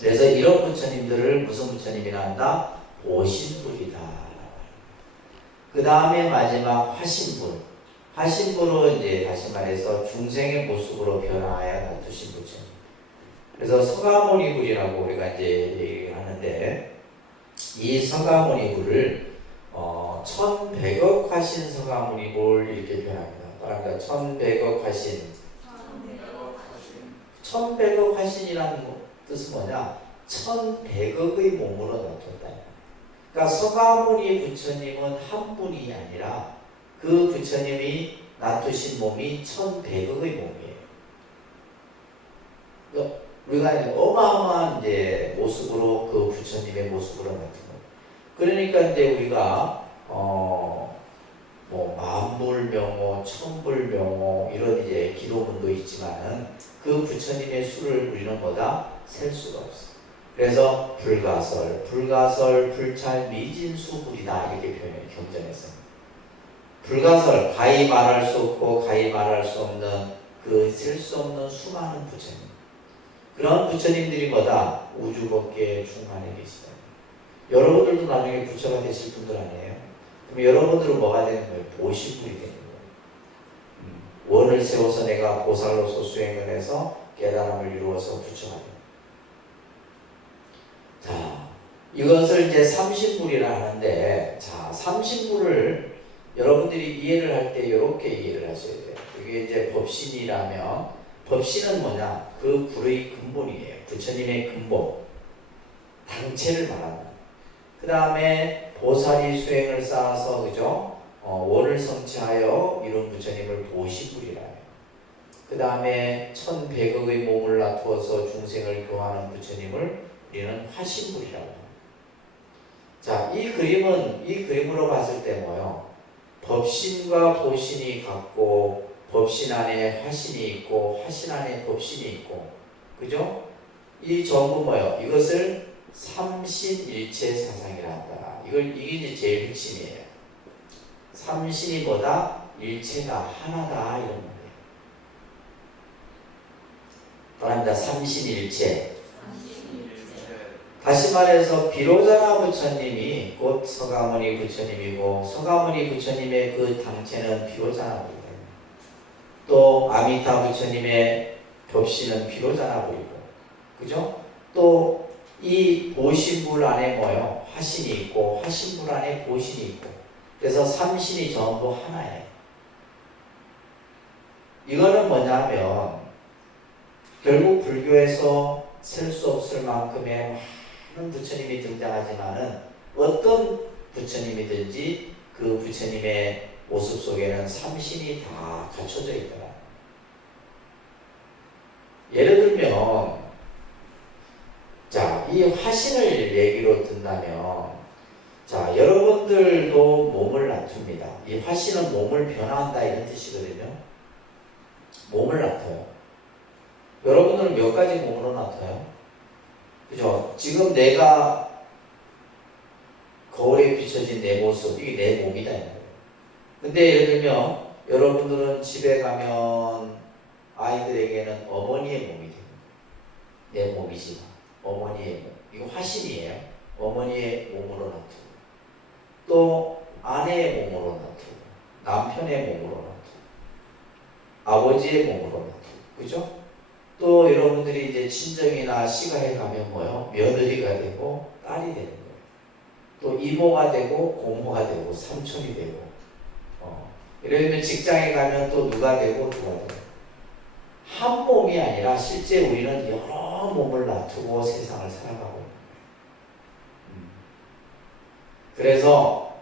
그래서 이런 부처님들을 무슨 부처님이라 한다? 보신불이다. 그 다음에 마지막 화신불. 화신불은 이제 다시 말해서 중생의 모습으로 변화하여 놔두신 부처님. 그래서 서가모니불이라고 우리가 이제 얘기를 하는데, 이 서가모니불을 1100억 화신 서가모니불 이렇게 표현합니다. 그러니까 1100억 화신. 1100억 화신이라는 뜻은 뭐냐? 1100억의 몸으로 나타났다. 그러니까 서가모니 부처님은 한 분이 아니라 그 부처님이 놔두신 몸이 1100억의 몸이에요. 우리가 어마어마한 이제 모습으로 그 부처님의 모습으로 나타난 거예요. 그러니까 이제 우리가 뭐 만불명호 뭐 천불명호 이런 이제 기도문도 있지만은 그 부처님의 수를 우리는 뭐다 셀 수가 없어. 그래서 불가설, 불찰, 미진수불이다 이렇게 표현해 경전에서. 불가설, 가히 말할 수 없고 가히 말할 수 없는 그 셀 수 없는 수많은 부처님. 그런 부처님들이 뭐다 우주법계 중간에 계시다. 여러분들도 나중에 부처가 되실 분들 아니에요? 그럼 여러분들은 뭐가 되는 거예요? 보시불이 되는 거예요. 원을 세워서 내가 보살로서 수행을 해서 깨달음을 이루어서 부처가 돼요. 자, 이것을 이제 삼신불이라 하는데, 자, 삼신불을 여러분들이 이해를 할 때 이렇게 이해를 하셔야 돼요. 이게 이제 법신이라면, 법신은 뭐냐? 그 불의 근본이에요. 부처님의 근본. 당체를 말합니다. 그 다음에 보살이 수행을 쌓아서, 그죠? 원을 성취하여 이룬 부처님을 보시불이라 해요. 그 다음에 1100억의 몸을 놔두어서 중생을 교화하는 부처님을 우리는 화신불이라고 합니다. 자, 이 그림으로 봤을 때 뭐요? 법신과 보신이 같고, 법신 안에 화신이 있고, 화신 안에 법신이 있고, 그죠? 이 전부 뭐요? 이것을 삼신일체 사상이라 한다. 이게 이제 제일 핵심이에요. 삼신이 뭐다? 일체가 하나다 이런 말이에요. 바랍니다. 삼신일체. 다시 말해서 비로자나 부처님이 곧 서가모니 부처님이고 서가모니 부처님의 그 당체는 비로자나불이다. 또 아미타 부처님의 법신은 비로자나불이고, 그죠? 또 이 보신불 안에 뭐요? 화신이 있고 화신불 안에 보신이 있고, 그래서 삼신이 전부 하나예요. 이거는 뭐냐면 결국 불교에서 셀 수 없을 만큼의 많은 부처님이 등장하지만은 어떤 부처님이든지 그 부처님의 모습 속에는 삼신이 다 갖춰져 있더라. 예를 들면, 자, 이 화신을 얘기로 든다면, 자, 여러분들도 몸을 놔둡니다. 이 화신은 몸을 변화한다 이런 뜻이거든요. 몸을 놔둬요. 여러분들은 몇 가지 몸으로 놔둬요? 그죠? 지금 내가 거울에 비춰진 내 모습, 이게 내 몸이다. 근데 예를 들면 여러분들은 집에 가면 아이들에게는 어머니의 몸이 됩니다. 내 몸이지만 어머니의 몸. 이거 화신이에요. 어머니의 몸으로 놔두고, 또 아내의 몸으로 놔두고, 남편의 몸으로 놔두고, 아버지의 몸으로 놔두고, 그죠? 또 여러분들이 이제 친정이나 시가에 가면 뭐요? 며느리가 되고 딸이 되는 거예요. 또 이모가 되고 고모가 되고 삼촌이 되고, 예를 들면 직장에 가면 또 누가 되고 누가 되고. 한 몸이 아니라 실제 우리는 여러 몸을 놔두고 세상을 살아가고 있는 거예요. 그래서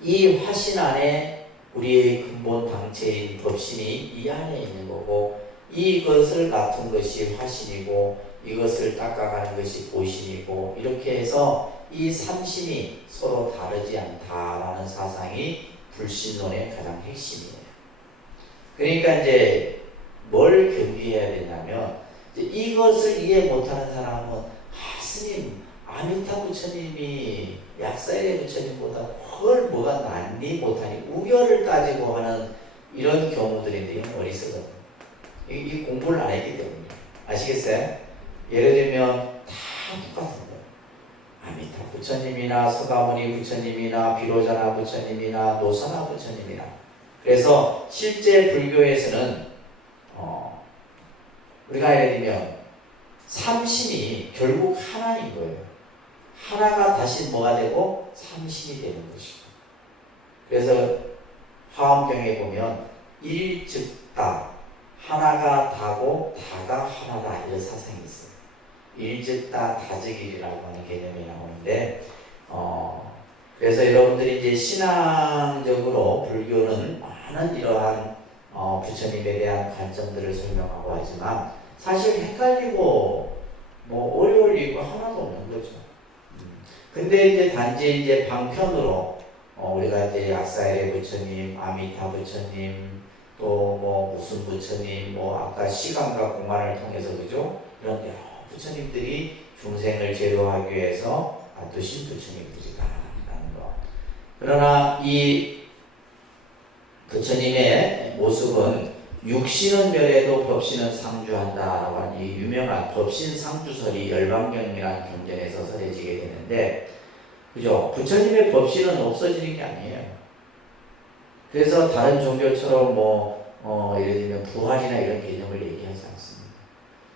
이 화신 안에 우리의 근본 당체인 법신이 이 안에 있는 거고, 이것을 놔둔 것이 화신이고 이것을 닦아가는 것이 보신이고, 이렇게 해서 이 삼신이 서로 다르지 않다라는 사상이 불신론의 가장 핵심이에요. 그러니까 이제 뭘 경계해야 되냐면, 이것을 이해 못하는 사람은 스님 아미타 부처님이 약사의 부처님보다 헐 뭐가 낫니 못하니 우결을 따지고 하는 이런 경우들인데, 이건 어리석어요. 이 공부를 안 했기 때문에. 아시겠어요? 예를 들면 다 똑같은 거예요. 아미타 부처님이나 서가모니 부처님이나 비로자나 부처님이나 노사나 부처님이나. 그래서 실제 불교에서는 우리가 예를 들면 삼신이 결국 하나인 거예요. 하나가 다시 뭐가 되고 삼신이 되는 것이고. 그래서 화엄경에 보면 일즉다, 하나가 다고 다가 하나다, 이런 사상이 있어요. 일즉다 다즉일이라고 하는 개념이 나오는데, 그래서 여러분들이 이제 신앙적으로 불교는 많은 이러한 부처님에 대한 관점들을 설명하고 하지만 사실 헷갈리고 뭐 어려울 이유가 하나도 없는 거죠. 근데 이제 단지 이제 방편으로 우리가 이제 약사엘의 부처님, 아미타 부처님, 또 뭐 무슨 부처님, 뭐 아까 시간과 공간을 통해서 그죠? 이런 여러 부처님들이 중생을 제도하기 위해서 놔두신 부처님들이다라는 거. 그러나 이 부처님의 모습은 육신은 멸해도 법신은 상주한다라고 하는 이 유명한 법신 상주설이 열반경이라는 경전에서 설해지게 되는데, 그죠? 부처님의 법신은 없어지는 게 아니에요. 그래서 다른 종교처럼 예를 들면 부활이나 이런 개념을 얘기하지 않습니다.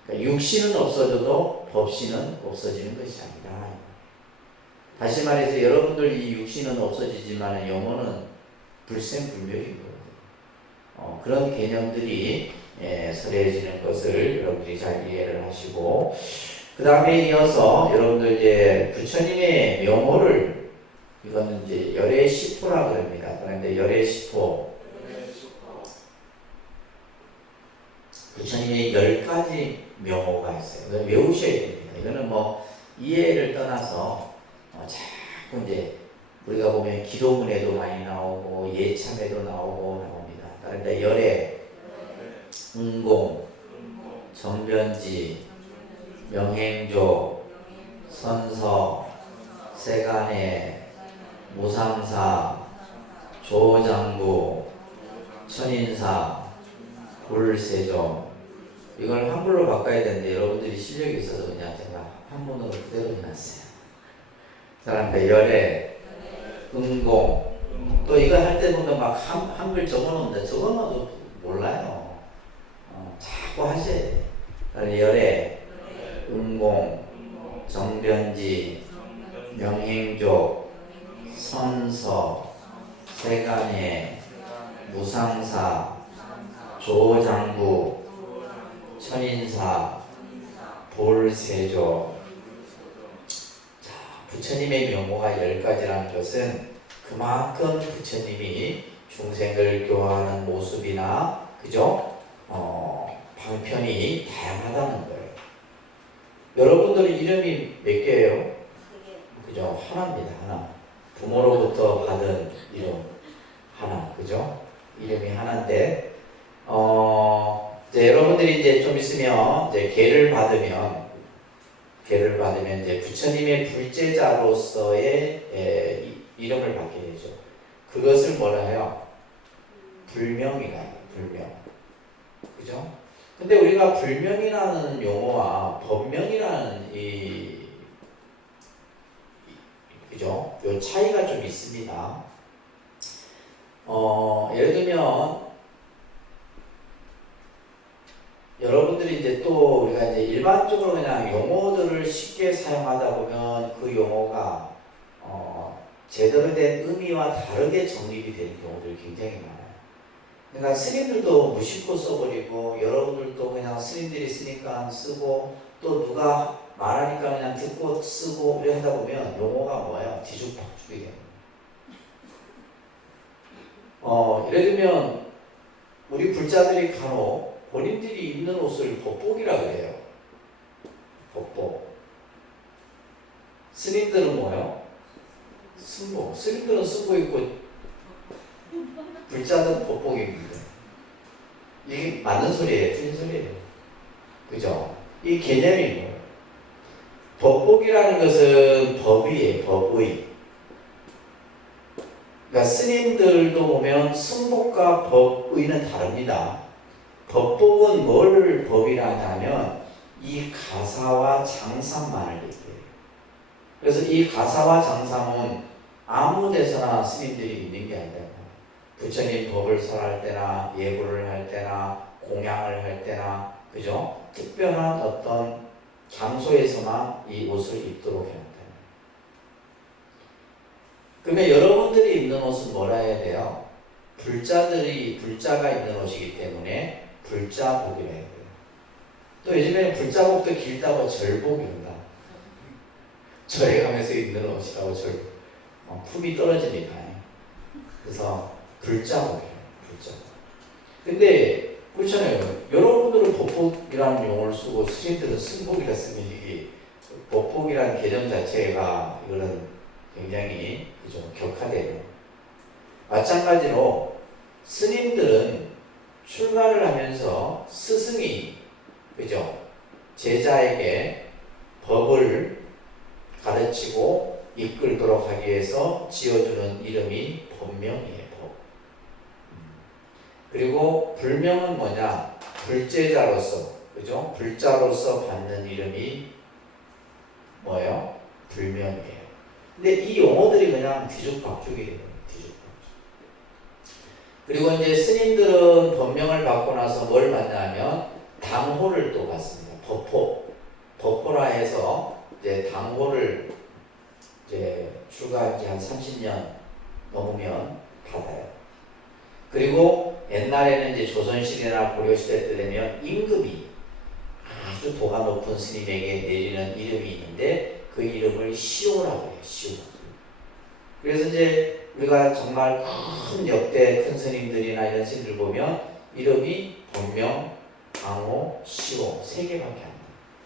그러니까 육신은 없어져도 법신은 없어지는 것이 아니다. 다시 말해서 여러분들 이 육신은 없어지지만 영혼은 불생불멸인 거예요. 그런 개념들이 설해지는 것을 여러분들이 잘 이해를 하시고, 그 다음에 이어서 여러분들 이제 부처님의 명호를, 이거는 이제 열의 시포라 그럽니다. 그런데 열의 시포, 부처님의 10가지 명호가 있어요. 이건 외우셔야 됩니다. 이거는 뭐 이해를 떠나서 자꾸 이제 우리가 보면 기도문에도 많이 나오고 예참에도 나옵니다. 그런데 열의, 응공, 정변지, 명행조, 선서, 세간의, 무상사, 조장부, 천인사, 불세종. 이걸 한글로 바꿔야 되는데 여러분들이 실력이 있어서 그냥 제가 한문으로 그대로 해놨어요. 그러니까 열애, 응공. 또 이거 할 때 보면 막 한글 적어놓는데 적어놔도 몰라요. 자꾸 하셔야 돼요. 열애, 응공, 정변지, 명행조, 선서, 세간예, 무상사, 조장부, 천인사, 볼세조. 자, 부처님의 명호가 10가지라는 것은 그만큼 부처님이 중생을 교화하는 모습이나 그죠? 방편이 다양하다는 거예요. 여러분들 이름이 몇 개예요? 그죠? 하나입니다. 하나. 부모로부터 받은 이름 하나. 그죠? 이름이 하나인데, 이제 여러분들이 이제 좀 있으면 이제 계를 받으면 이제 부처님의 불제자로서의 이름을 받게 되죠. 그것을 뭐라 해요? 불명이라 해요. 불명. 그죠? 근데 우리가 불명이라는 용어와 법명이라는 그죠? 요 차이가 좀 있습니다. 예를 들면 여러분들이 이제 또 우리가 이제 일반적으로 그냥 용어들을 쉽게 사용하다 보면 그 용어가 제대로 된 의미와 다르게 정립이 되는 경우들이 굉장히 많아요. 그러니까 스님들도 무심코 써버리고 여러분들도 그냥 스님들이 쓰니까 쓰고 또 누가 말하니까 그냥 듣고 쓰고 이렇게 하다 보면 용어가 뭐예요? 뒤죽박죽이 됩니다. 예를 들면 우리 불자들이 간혹 본인들이 입는 옷을 법복이라 그래요. 법복. 스님들은 뭐예요? 승복. 스님들은 승복 입고 불자는 법복입니다. 이게 맞는 소리예요? 틀린 소리예요? 그죠? 이 개념이 뭐예요? 법복이라는 것은 법이에요. 법의. 그러니까 스님들도 보면 승복과 법의는 다릅니다. 법복은 뭘 법이라 하냐면 이 가사와 장삼만을 얘기해요. 그래서 이 가사와 장삼은 아무 데서나 스님들이 있는 게 아니다. 부처님 법을 설할 때나 예불을 할 때나 공양을 할 때나 그죠? 특별한 어떤 장소에서만 이 옷을 입도록 해야 돼요. 그러면 여러분들이 입는 옷은 뭐라 해야 돼요? 불자가 입는 옷이기 때문에 불자복이라 해야 돼요. 또 요즘에는 불자복도 길다고 절복이란다. 절에 가면서 입는 옷이라고 절복. 품이 떨어지니까. 그래서 불자복이에요. 불자복. 근데 그렇잖아요. 여러분들은 법복이라는 용어를 쓰고 스님들은 승복이라 쓰면 이게 법복이라는 개념 자체가 이거는 굉장히 그죠 격하대요. 마찬가지로 스님들은 출가를 하면서 스승이 그죠? 제자에게 법을 가르치고 이끌도록 하기 위해서 지어주는 이름이 법명이에요. 법. 그리고 불명은 뭐냐? 불제자로서 그죠? 불자로서 받는 이름이 뭐예요? 불명이에요. 근데 이 용어들이 그냥 뒤죽박죽이에요. 뒤죽박죽. 그리고 이제 스님들은 법명을 받고 나서 뭘 받냐면 당호를 또 받습니다. 법호. 법호라 해서 이제 당호를 이제 출가한 지 한 30년 넘으면 받아요. 그리고 옛날에는 이제 조선시대나 고려시대 때 되면 임금이 아주 도가 높은 스님에게 내리는 이름이 있는데 그 이름을 시호라고 해요. 시호. 그래서 이제 우리가 정말 큰 역대 큰 스님들이나 이런 스님들 보면 이름이 법명, 당호, 시호 3개밖에 안 돼요.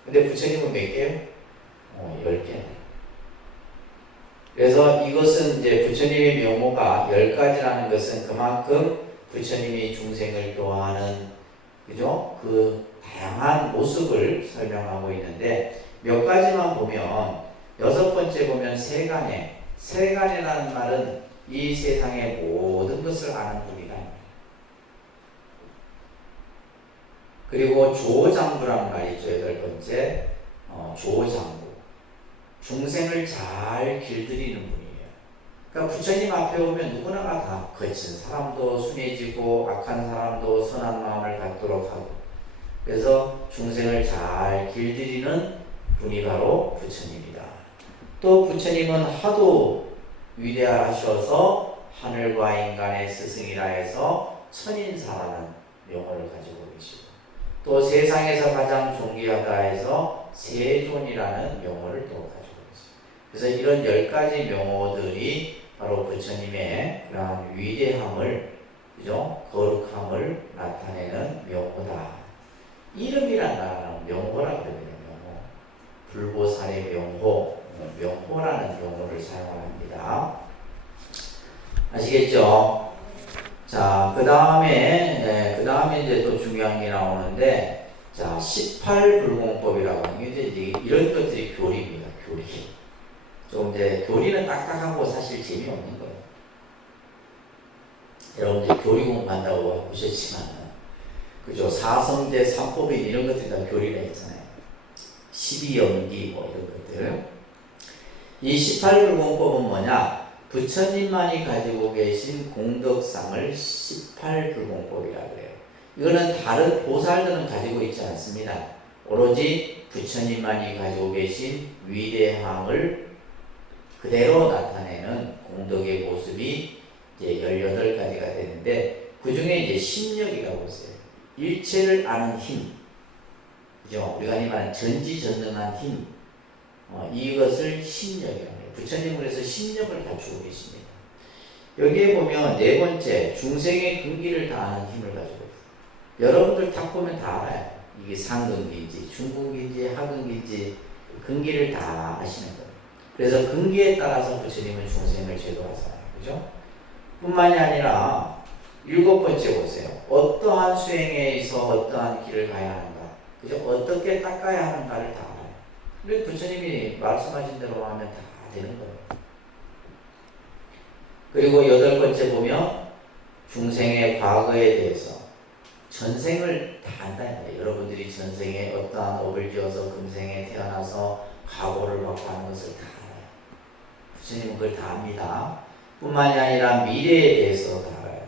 근데 부처님은 몇 개요? 10개. 그래서 이것은 이제 부처님의 명호가 10가지라는 것은 그만큼 부처님이 중생을 교화하는 그죠? 그 다양한 모습을 설명하고 있는데 몇 가지만 보면 6번째 보면 세간에 세간이라는 말은 이 세상의 모든 것을 아는 분이다. 그리고 조장부라는 말이죠. 8번째 조장부 중생을 잘 길들이는 분이에요. 그러니까 부처님 앞에 오면 누구나가 다 거친 사람도 순해지고 악한 사람도 선한 마음을 갖도록 하고 그래서 중생을 잘 길들이는 분이 바로 부처님이다. 또 부처님은 하도 위대하셔서 하늘과 인간의 스승이라 해서 천인사라는 명호를 가지고 계시고 또 세상에서 가장 존귀하다 해서 세존이라는 명호를 또 가지고 계십니다. 그래서 이런 10가지 명호들이 바로 부처님의 그러한 위대함을, 그죠? 거룩함을 나타내는 명호다. 이름이란 단어는 명호라고 합니다. 명호. 불보살의 명호, 명호라는 명호를 사용합니다. 아시겠죠? 자, 그 다음에 이제 또 중요한 게 나오는데, 자, 18불공법이라고 하는 게 이제 이런 것들이 교리입니다. 교리. 좀 이제 교리는 딱딱하고 사실 재미없는 거예요. 여러분 이제 교리 공부한다고 보셨지만, 그죠? 사성제, 삼법인 이런 것들이 다 교리가 있잖아요. 12연기 뭐 이런 것들. 이 18불공법은 뭐냐? 부처님만이 가지고 계신 공덕상을 18불공법이라고 해요. 이거는 다른 보살들은 가지고 있지 않습니다. 오로지 부처님만이 가지고 계신 위대함을 그대로 나타내는 공덕의 모습이 이제 18가지가 되는데 그 중에 이제 심력이라고 있어요. 일체를 아는 힘, 그죠? 우리가 말하는 전지전능한 힘, 이것을 심력이라고 해요. 부처님은 그래서 심력을 갖추고 계십니다. 여기에 보면 4번째 중생의 근기를 다 아는 힘을 가지고 있어요. 여러분들 딱 보면 다 알아요. 이게 상근기인지 중근기인지 하근기인지 근기를 다 아시는 거예요. 그래서 근기에 따라서 부처님은 중생을 제도하잖아요. 그죠? 뿐만이 아니라 7번째 보세요. 어떠한 수행에 있어 어떠한 길을 가야 하는가, 그죠? 어떻게 닦아야 하는가를 다 알아요. 우리 부처님이 말씀하신 대로 하면 다 되는 거예요. 그리고 8번째 보면 중생의 과거에 대해서 전생을 다 안다는 거예요. 여러분들이 전생에 어떠한 업을 지어서 금생에 태어나서 각오를 받고 하는 것을 다 알아요. 부처님은 그걸 다 압니다. 뿐만이 아니라 미래에 대해서 다 알아요.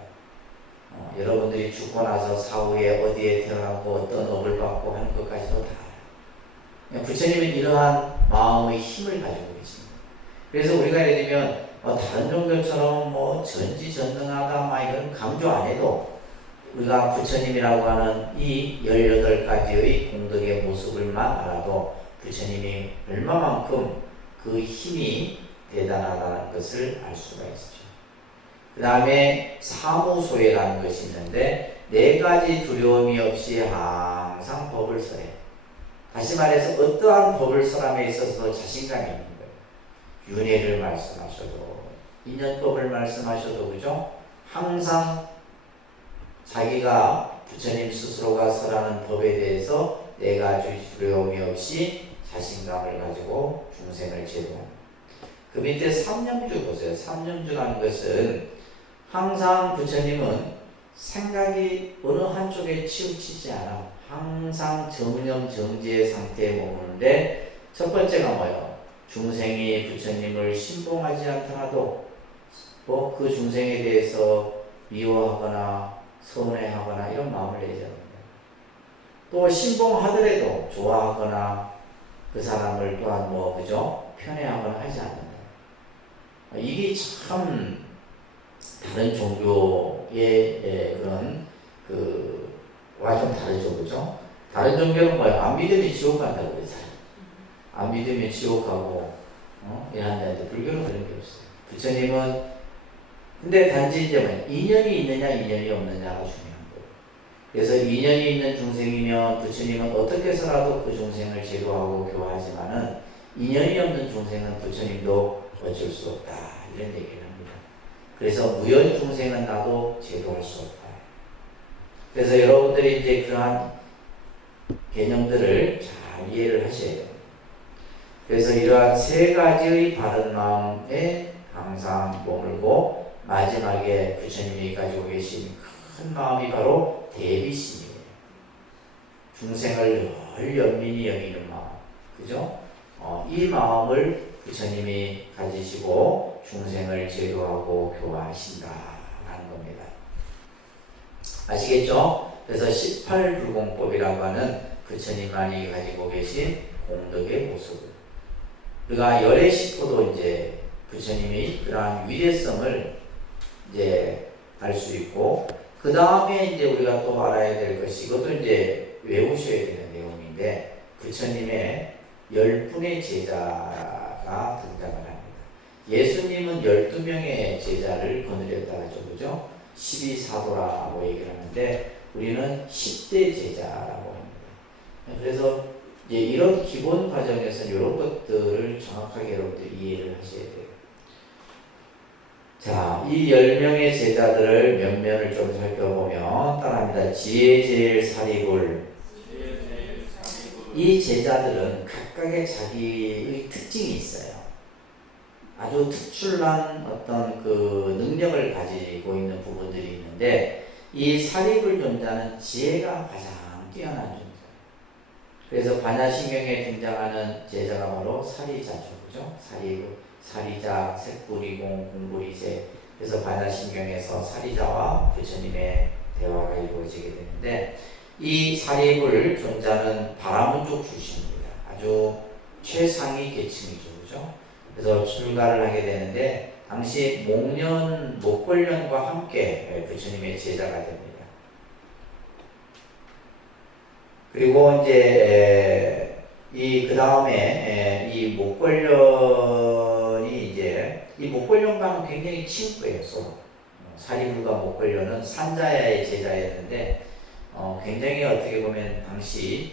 여러분들이 죽고 나서 사후에 어디에 태어나고 어떤 업을 받고 하는 것까지도 다 알아요. 부처님은 이러한 마음의 힘을 가지고 계십니다. 그래서 우리가 예를 들면 다른 종교처럼 뭐 전지전능하다 막 이런 강조 안 해도 우리가 부처님이라고 하는 이 18가지의 공덕의 모습을만 알아도 부처님이 얼마만큼 그 힘이 대단하다는 것을 알 수가 있죠. 그 다음에 사무소회라는 것이 있는데 4가지 두려움이 없이 항상 법을 써요. 다시 말해서 어떠한 법을 설함에 있어서도 자신감이 있는 거예요. 윤회를 말씀하셔도 인연법을 말씀하셔도 그죠? 항상 자기가 부처님 스스로가 설하는 법에 대해서 내가 두려움이 없이 자신감을 가지고 중생을 제도합니다. 그 밑에 삼념주 보세요. 삼념주라는 것은 항상 부처님은 생각이 어느 한쪽에 치우치지 않아. 항상 정념 정지의 상태에 머무는데 첫 번째가 뭐예요? 중생이 부처님을 신봉하지 않더라도 뭐 그 중생에 대해서 미워하거나 서운해하거나 이런 마음을 내지 않는다. 또 신봉하더라도 좋아하거나 그 사람을 또한 뭐 그죠? 편애하거나 하지 않는다. 이게 참 다른 종교의 그런 그와 좀 다르죠, 그죠? 다른 종교는 뭐예요? 안 믿으면 지옥 간다고 그러잖아요. 안 믿으면 지옥 가고 이런데 불교는 그런 게 없어요. 부처님은 근데 단지 이제 뭐 인연이 있느냐 인연이 없느냐가 중요한 거예요. 그래서 인연이 있는 중생이면 부처님은 어떻게 해서라도 그 중생을 제도하고 교화하지만은 인연이 없는 중생은 부처님도 어쩔 수 없다 이런 얘기를 합니다. 그래서 무연 중생은 나도 제도할 수 없다. 그래서 여러분들이 이제 그러한 개념들을 잘 이해를 하셔야 돼요. 그래서 이러한 세 가지의 바른 마음에 항상 머물고 마지막에 부처님이 가지고 계신 큰 마음이 바로 대비심이에요. 중생을 늘 연민히 여기는 마음, 그죠? 이 마음을 부처님이 가지시고 중생을 제도하고 교화하신다라는 겁니다. 아시겠죠? 그래서 18불공법이라고 하는 부처님만이 가지고 계신 공덕의 모습을 우리가 열의 식포도 이제 부처님이 그러한 위대성을 이제 알 수 있고 그 다음에 이제 우리가 또 알아야 될 것이 이것도 이제 외우셔야 되는 내용인데 부처님의 10분의 제자가 등장을 합니다. 예수님은 12명의 제자를 거느렸다 하죠. 그죠? 12사도라고 얘기를 하는데 우리는 10대 제자라고 합니다. 그래서 이제 이런 기본 과정에서 이런 것들을 정확하게 여러분들이 이해를 하셔야 돼요. 자, 이 10명의 제자들을 몇 면을 좀 살펴보면 따라합니다. 지혜제일 사리불. 이 제자들은 각각의 자기의 특징이 있어요. 아주 특출난 어떤 그 능력을 가지고 있는 부분들이 있는데 이 사리불 존자는 지혜가 가장 뛰어난 존재. 그래서 반야신경에 등장하는 제자가 바로 사리자죠. 그죠? 사리자, 색불이공, 공불이세. 그래서 반야신경에서 사리자와 부처님의 대화가 이루어지게 되는데 이 사리불 존자는 바라문족 출신입니다. 아주 최상위 계층이죠. 그죠? 그래서 출가를 하게 되는데 당시 목걸련과 함께 부처님의 제자가 됩니다. 그리고 이제 그 다음에 이 목걸련이 이제 이 목걸련과는 굉장히 친구예요. 서로. 사리불과 목걸련은 산자야의 제자였는데 굉장히 어떻게 보면 당시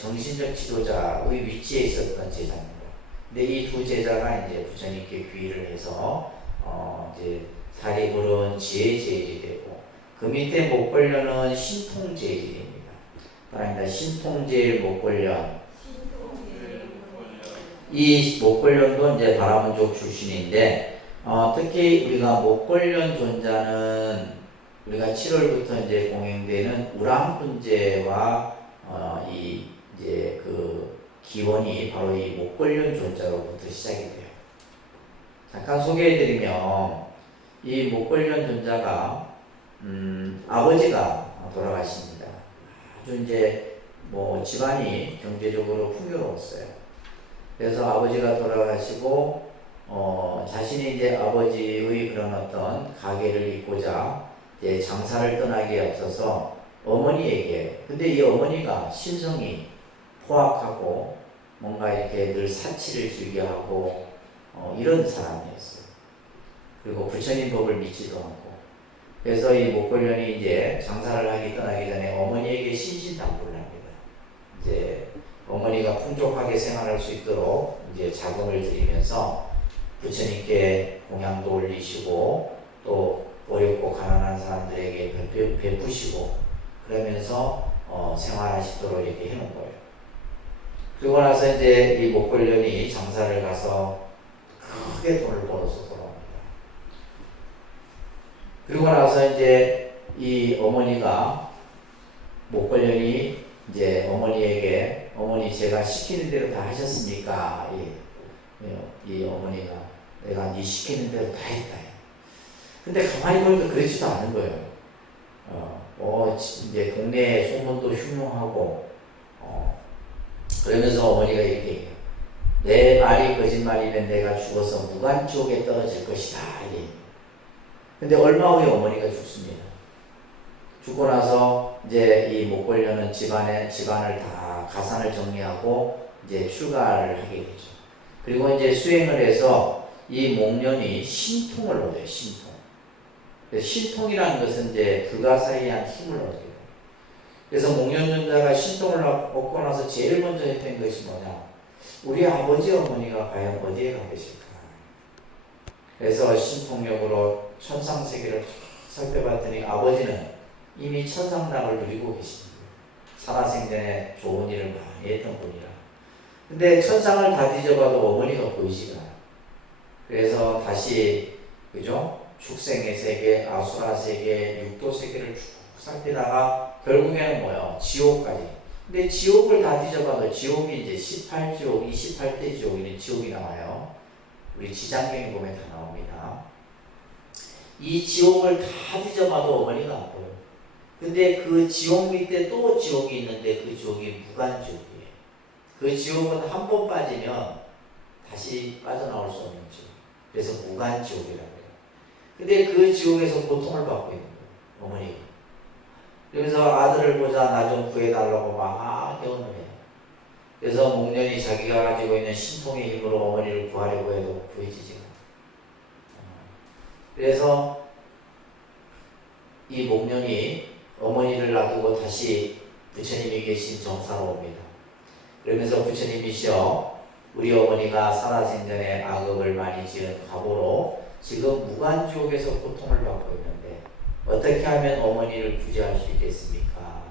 정신적 지도자의 위치에 있었던 제자입니다. 근데 이 두 제자가 이제 부처님께 귀의를 해서 이제 사리불은 지혜제일이 되고 그 밑에 목걸련은 신통제일이 됩니다. 따라합니다. 신통제일 목걸련. 이 목걸련도 이제 바라문족 출신인데 특히 우리가 목걸련 존자는 우리가 7월부터 이제 공행되는 우랑훈제와 이제 그 기원이 바로 이 목걸련 존자로부터 시작이 돼요. 잠깐 소개해드리면 이 목걸련 존자가 아버지가 돌아가십니다. 아주 이제 뭐 집안이 경제적으로 풍요로웠어요. 그래서 아버지가 돌아가시고 자신이 이제 아버지의 그런 어떤 가게를 잇고자 이제 장사를 떠나기에 앞서서 어머니에게 근데 이 어머니가 신성이 포악하고 뭔가 이렇게 늘 사치를 즐겨하고 이런 사람이었어요. 그리고 부처님 법을 믿지도 않고 그래서 이 목걸련이 이제 장사를 하기 떠나기 전에 어머니에게 신신당부를 합니다. 이제 어머니가 풍족하게 생활할 수 있도록 이제 자금을 드리면서 부처님께 공양도 올리시고 또 어렵고 가난한 사람들에게 베푸시고 그러면서 생활하시도록 이렇게 해놓은 거예요. 그리고 나서 이제 이 목걸련이 장사를 가서 크게 돈을 벌어서 돌아옵니다. 그리고 나서 이제 이 어머니가 목걸련이 이제 어머니에게 어머니 제가 시키는 대로 다 하셨습니까? 이 어머니가 내가 네 시키는 대로 다 했다. 근데 가만히 보니까 그렇지도 않은 거예요. 이제 동네에 소문도 흉흉하고 그러면서 어머니가 이렇게 얘기해요. 내 말이 거짓말이면 내가 죽어서 무간지옥에 떨어질 것이다. 근데 얼마 후에 어머니가 죽습니다. 죽고 나서 이제 이 목걸려는 집안을 다 가산을 정리하고 이제 출가를 하게 되죠. 그리고 이제 수행을 해서 이 목련이 신통을 얻어요. 신통. 신통이라는 것은 이제 불가사의한 힘을 얻게 돼요. 그래서 목련존자가 신통을 얻고 나서 제일 먼저 했던 것이 뭐냐? 우리 아버지 어머니가 과연 어디에 가 계실까? 그래서 신통력으로 천상세계를 살펴봤더니 아버지는 이미 천상락을 누리고 계십니다. 살아생전에 좋은 일을 많이 했던 분이라. 근데 천상을 다 뒤져봐도 어머니가 보이지가 않아요. 그래서 다시 그죠? 축생의 세계, 아수라 세계, 육도 세계를 쭉 살피다가 결국에는 뭐예요? 지옥까지. 근데 지옥을 다 뒤져봐도 지옥이 이제 18지옥, 28대 지옥이 지옥이 나와요. 우리 지장경에 보면 다 나옵니다. 이 지옥을 다 뒤져봐도 어머니가 안 보여요. 근데 그 지옥 밑에 또 지옥이 있는데 그 지옥이 무간지옥이에요. 그 지옥은 한 번 빠지면 다시 빠져나올 수 없는 지옥. 그래서 무간지옥이라고 해요. 근데 그 지옥에서 고통을 받고 있는 거예요. 어머니가. 그래서 아들을 보자 나 좀 구해달라고 막 애원을 해요. 그래서 목련이 자기가 가지고 있는 신통의 힘으로 어머니를 구하려고 해도 구해지지가 않아요. 그래서 이 목련이 어머니를 놔두고 다시 부처님이 계신 정사로 옵니다. 그러면서 부처님이시여 우리 어머니가 살아생전에 악업을 많이 지은 과보로 지금 무간지옥에서 고통을 받고 있는데 어떻게 하면 어머니를 구제할 수 있겠습니까?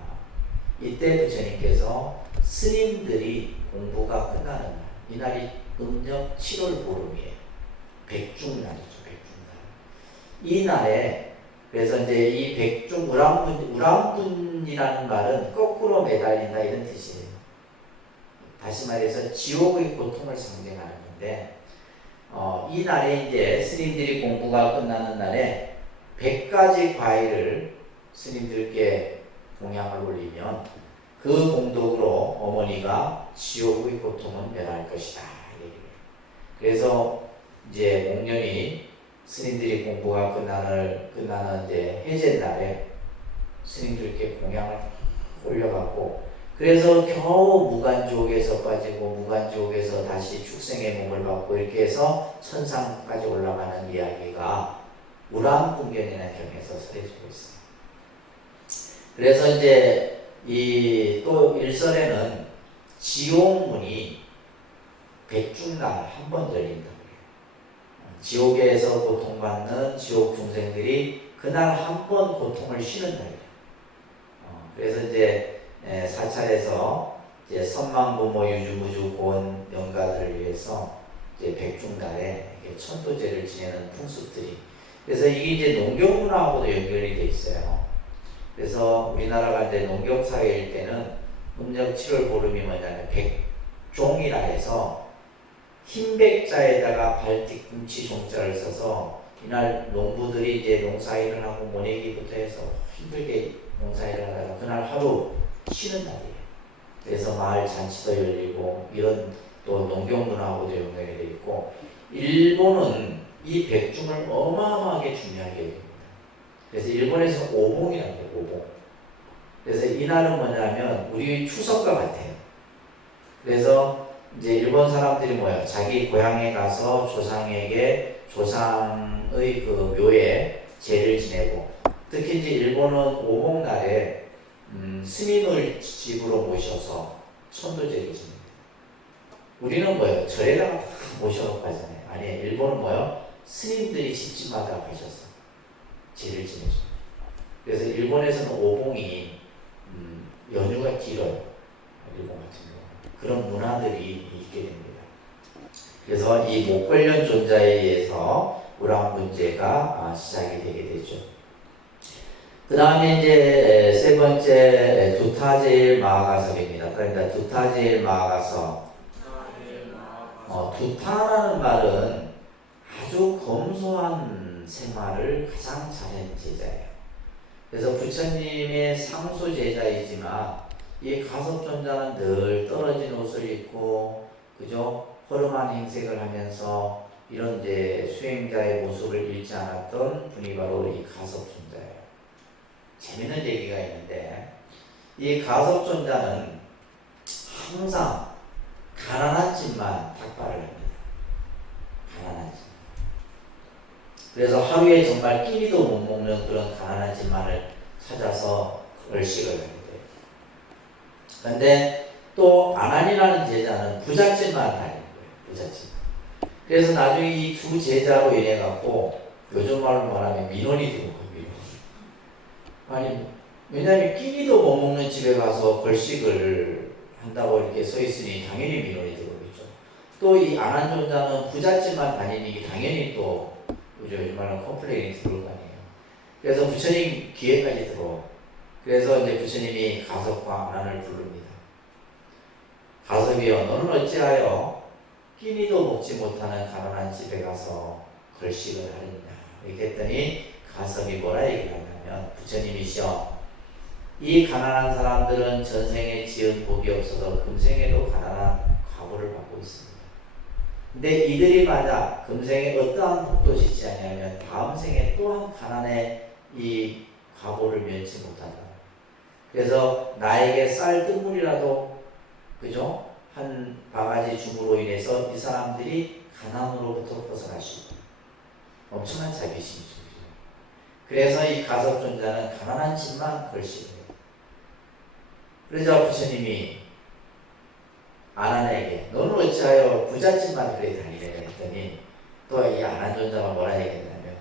이때 부처님께서 스님들이 공부가 끝나는 날, 이날이 음력 7월 보름이에요. 백중날이죠. 백중날. 이 날에 그래서 이제 이 백중 우람분이라는 말은 거꾸로 매달린다 이런 뜻이에요. 다시 말해서 지옥의 고통을 상징하는 건데 이 날에 이제 스님들이 공부가 끝나는 날에 100가지 과일을 스님들께 공양을 올리면 그 공덕으로 어머니가 지옥의 고통은 멸할 것이다. 그래서 이제 목련이 스님들이 공부가 끝나는 이제 해제 날에 스님들께 공양을 올려갖고 그래서 겨우 무간지옥에서 빠지고 무간지옥에서 다시 축생의 몸을 받고 이렇게 해서 천상까지 올라가는 이야기가 우람분견이라는 경에서 설해지고 있어요. 그래서 이제 이 또 일설에는 지옥문이 백중날 한 번 열린다고 해요. 지옥에서 고통받는 지옥 중생들이 그날 한 번 고통을 쉬는 날이에요. 그래서 이제 사찰에서 이제 선망부모 유주무주 고원 영가들을 위해서 이제 백중날에 천도제를 지내는 풍습들이 그래서 이게 이제 농경문화하고도 연결이 돼 있어요. 그래서 우리나라가 이제 농경사회일 때는 음력 7월 보름이 뭐냐면 백종이라 해서 흰백자에다가 발뒤꿈치 종자를 써서 이날 농부들이 이제 농사일을 하고 모내기부터 해서 힘들게 농사일을 하다가 그날 하루 쉬는 날이에요. 그래서 마을 잔치도 열리고 이런 또 농경문화하고도 연결이 되어 있고 일본은 이 백중을 어마어마하게 중요하게 여깁니다. 그래서 일본에서 오봉이라고 해요. 오봉. 그래서 이날은 뭐냐면 우리 추석과 같아요. 그래서 이제 일본 사람들이 뭐예요? 자기 고향에 가서 조상에게 조상의 그 묘에 제를 지내고 특히 이제 일본은 오봉날에 스님을 집으로 모셔서 천도제를 지냅니다. 우리는 뭐예요? 절에다가 모셔서 가잖아요. 아니 일본은 뭐예요? 스님들이 집집마다 가셔서 제를 지내죠. 그래서 일본에서는 오봉이 연휴가 길어요. 일본 같은 경우 그런 문화들이 있게 됩니다. 그래서 이 목관련 존자에 의해서 우락 문제가 시작이 되게 되죠. 그 다음에 이제 세 번째 두타제일 마하가섭입니다. 그러니까 두타제일 마하가섭. 두타라는 말은 아주 검소한 생활을 가장 잘한 제자예요. 그래서 부처님의 상수 제자이지만 이 가섭존자는 늘 떨어진 옷을 입고 그죠? 허름한 행색을 하면서 이런 이제 수행자의 모습을 잃지 않았던 분이 바로 이 가섭존자예요. 재밌는 얘기가 있는데 이 가섭존자는 항상 가난한 집만 탁발을 합니다. 가난한 집. 그래서 하루에 정말 끼니도 못 먹는 그런 가난한 집만을 찾아서 얼식을 하게 돼요. 그런데 또 아난이라는 제자는 부잣집만 다니는 거예요. 부잣집. 그래서 나중에 이 두 제자로 인해 갖고 요즘 말로 말하면 민원이 들어온 거예요. 아니 왜냐하면 끼니도 못 먹는 집에 가서 걸식을 한다고 이렇게 써 있으니 당연히 민원이 들어오겠죠. 또 이 아난존자는 부잣집만 다니니 당연히 또 요즘 말로 컴플레인이 들어올 거 아니에요. 그래서 부처님 귀에까지 들어와. 그래서 이제 부처님이 가섭과 아난을 부릅니다. 가섭이여, 너는 어찌하여 끼니도 먹지 못하는 가난한 집에 가서 걸식을 하느냐. 이렇게 했더니 가섭이 뭐라 얘기를 하냐면, 부처님이시여, 이 가난한 사람들은 전생에 지은 복이 없어서 금생에도 가난한 과보를 받고 있습니다. 근데 이들이 만약 금생에 어떠한 복도 짓지 않냐면 다음 생에 또한 가난의 이 과보를 면치 못한다. 그래서 나에게 쌀 뜨물이라도 그죠? 한 바가지 줌으로 인해서 이 사람들이 가난으로부터 벗어날 수 있다. 엄청난 자비심이죠. 그래서 이 가섭존자는 가난한 집만 걸시고 그러자 부처님이 아난에게 너는 어찌하여 부잣집만 그래 다니느냐 했더니 또 이 아난존자가 뭐라 얘기했냐면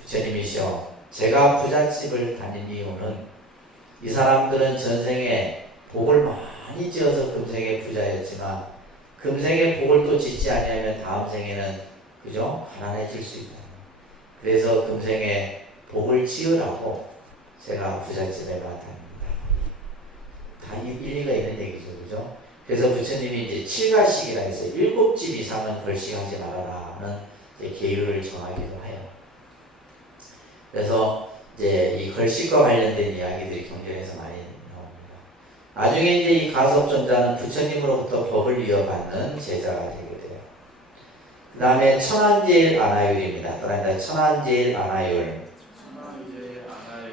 부처님이시여 제가 부잣집을 다닌 이유는 이 사람들은 전생에 복을 많이 지어서 금생에 부자였지만 금생에 복을 또 짓지 않으면 다음 생에는 그죠? 가난해질 수 있다. 그래서 금생에 복을 지으라고 제가 부잣집에 다닙니다. 다 일리가 있는 얘기죠. 그죠? 그래서 부처님이 이제 7가식이라 해서 7집 이상은 걸식하지 말아라는 계율을 정하기도 해요. 그래서 이제 이 걸식과 관련된 이야기들이 경전에서 많이 나옵니다. 나중에 이제 이 가섭존자는 부처님으로부터 법을 이어받는 제자가 되게 돼요. 그 다음에 천안제일 아나율입니다. 그러니까 천안제일 아나율.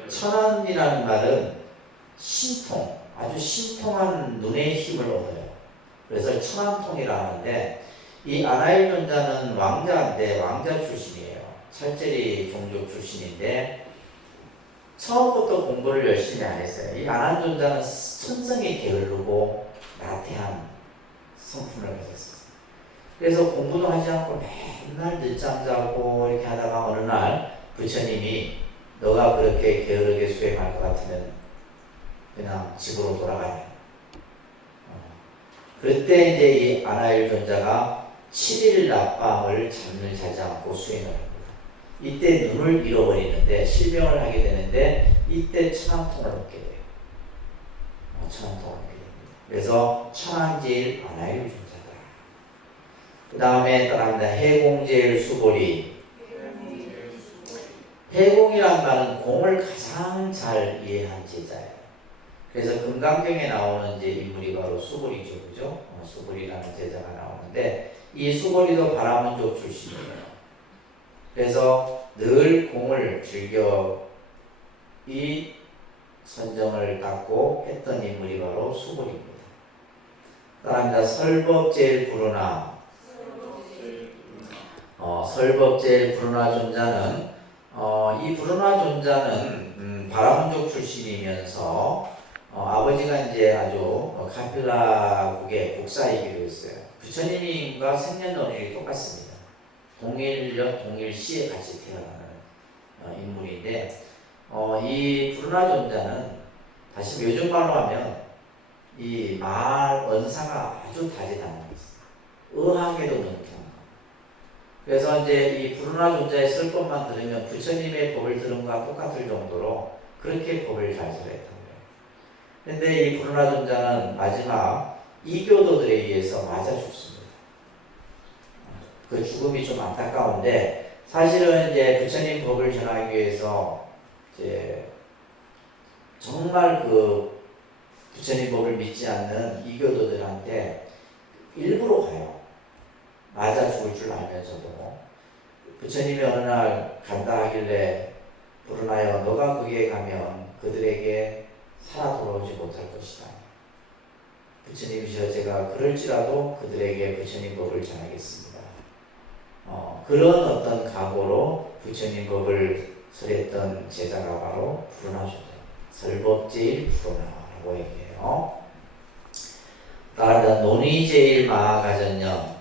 천안이라는 말은 신통, 아주 신통한 눈의 힘을 얻어요. 그래서 천안통이라 하는데 이 아나율 존자는 왕자인데 왕자 출신이에요. 철제리 종족 출신인데 처음부터 공부를 열심히 안 했어요. 이 아난 존자는 천성이 게으르고 나태한 성품을 가졌어요. 그래서 공부도 하지 않고 맨날 늦잠 자고 이렇게 하다가 어느 날 부처님이 너가 그렇게 게으르게 수행할 것 같으면 그냥 집으로 돌아가야. 그때 이제 이 아나율 존자가 7일 낮밤을 잠을 자지 않고 수행을 합니다. 이때 눈을 잃어버리는데 실명을 하게 되는데 이때 천안통을 얻게 돼요. 천안통을 얻게 됩니다. 그래서 천안제일 아나율 존자다. 그 다음에 따라합니다. 해공제일 수보리. 해공이란 말은 공을 가장 잘 이해한 제자예요. 그래서 금강경에 나오는 이제 인물이 바로 수보리죠, 그죠? 수보리라는 제자가 나오는데 이 수보리도 바라문족 출신이에요. 그래서 늘 공을 즐겨 이 선정을 닦고 했던 인물이 바로 수보리입니다. 따라합니다. 설법제일 부르나. 설법제일 부르나 존자는 이 부르나 존자는 바라문족 출신이면서 아버지가 이제 아주 카필라국의 국사이기도 했어요. 부처님과 생년월일이 똑같습니다. 동일년 동일시에 같이 태어나는 인물인데, 이 불운하존자는 다시 요즘 말로 하면 이 말 언사가 아주 다재다능했어요. 의학에도 능통하고. 그래서 이제 이 불운하존자의 설법만 들으면 부처님의 법을 들은 것과 똑같을 정도로 그렇게 법을 잘 설했던 거예요. 그런데 이 불운하존자는 마지막 이교도들에 의해서 맞아 죽습니다. 그 죽음이 좀 안타까운데, 사실은 이제 부처님 법을 전하기 위해서 이제 정말 그 부처님 법을 믿지 않는 이교도들한테 일부러 가요. 맞아 죽을 줄 알면서도. 부처님이 어느 날 간다 하길래, 불운하여 너가 거기에 가면 그들에게 살아 돌아오지 못할 것이다. 부처님이시여 제가 그럴지라도 그들에게 부처님 법을 전하겠습니다. 그런 어떤 각오로 부처님 법을 설했던 제자가 바로 불운하존자, 설법제일 불운하라고 얘기해요. 따라서 논의제일 마하가전념.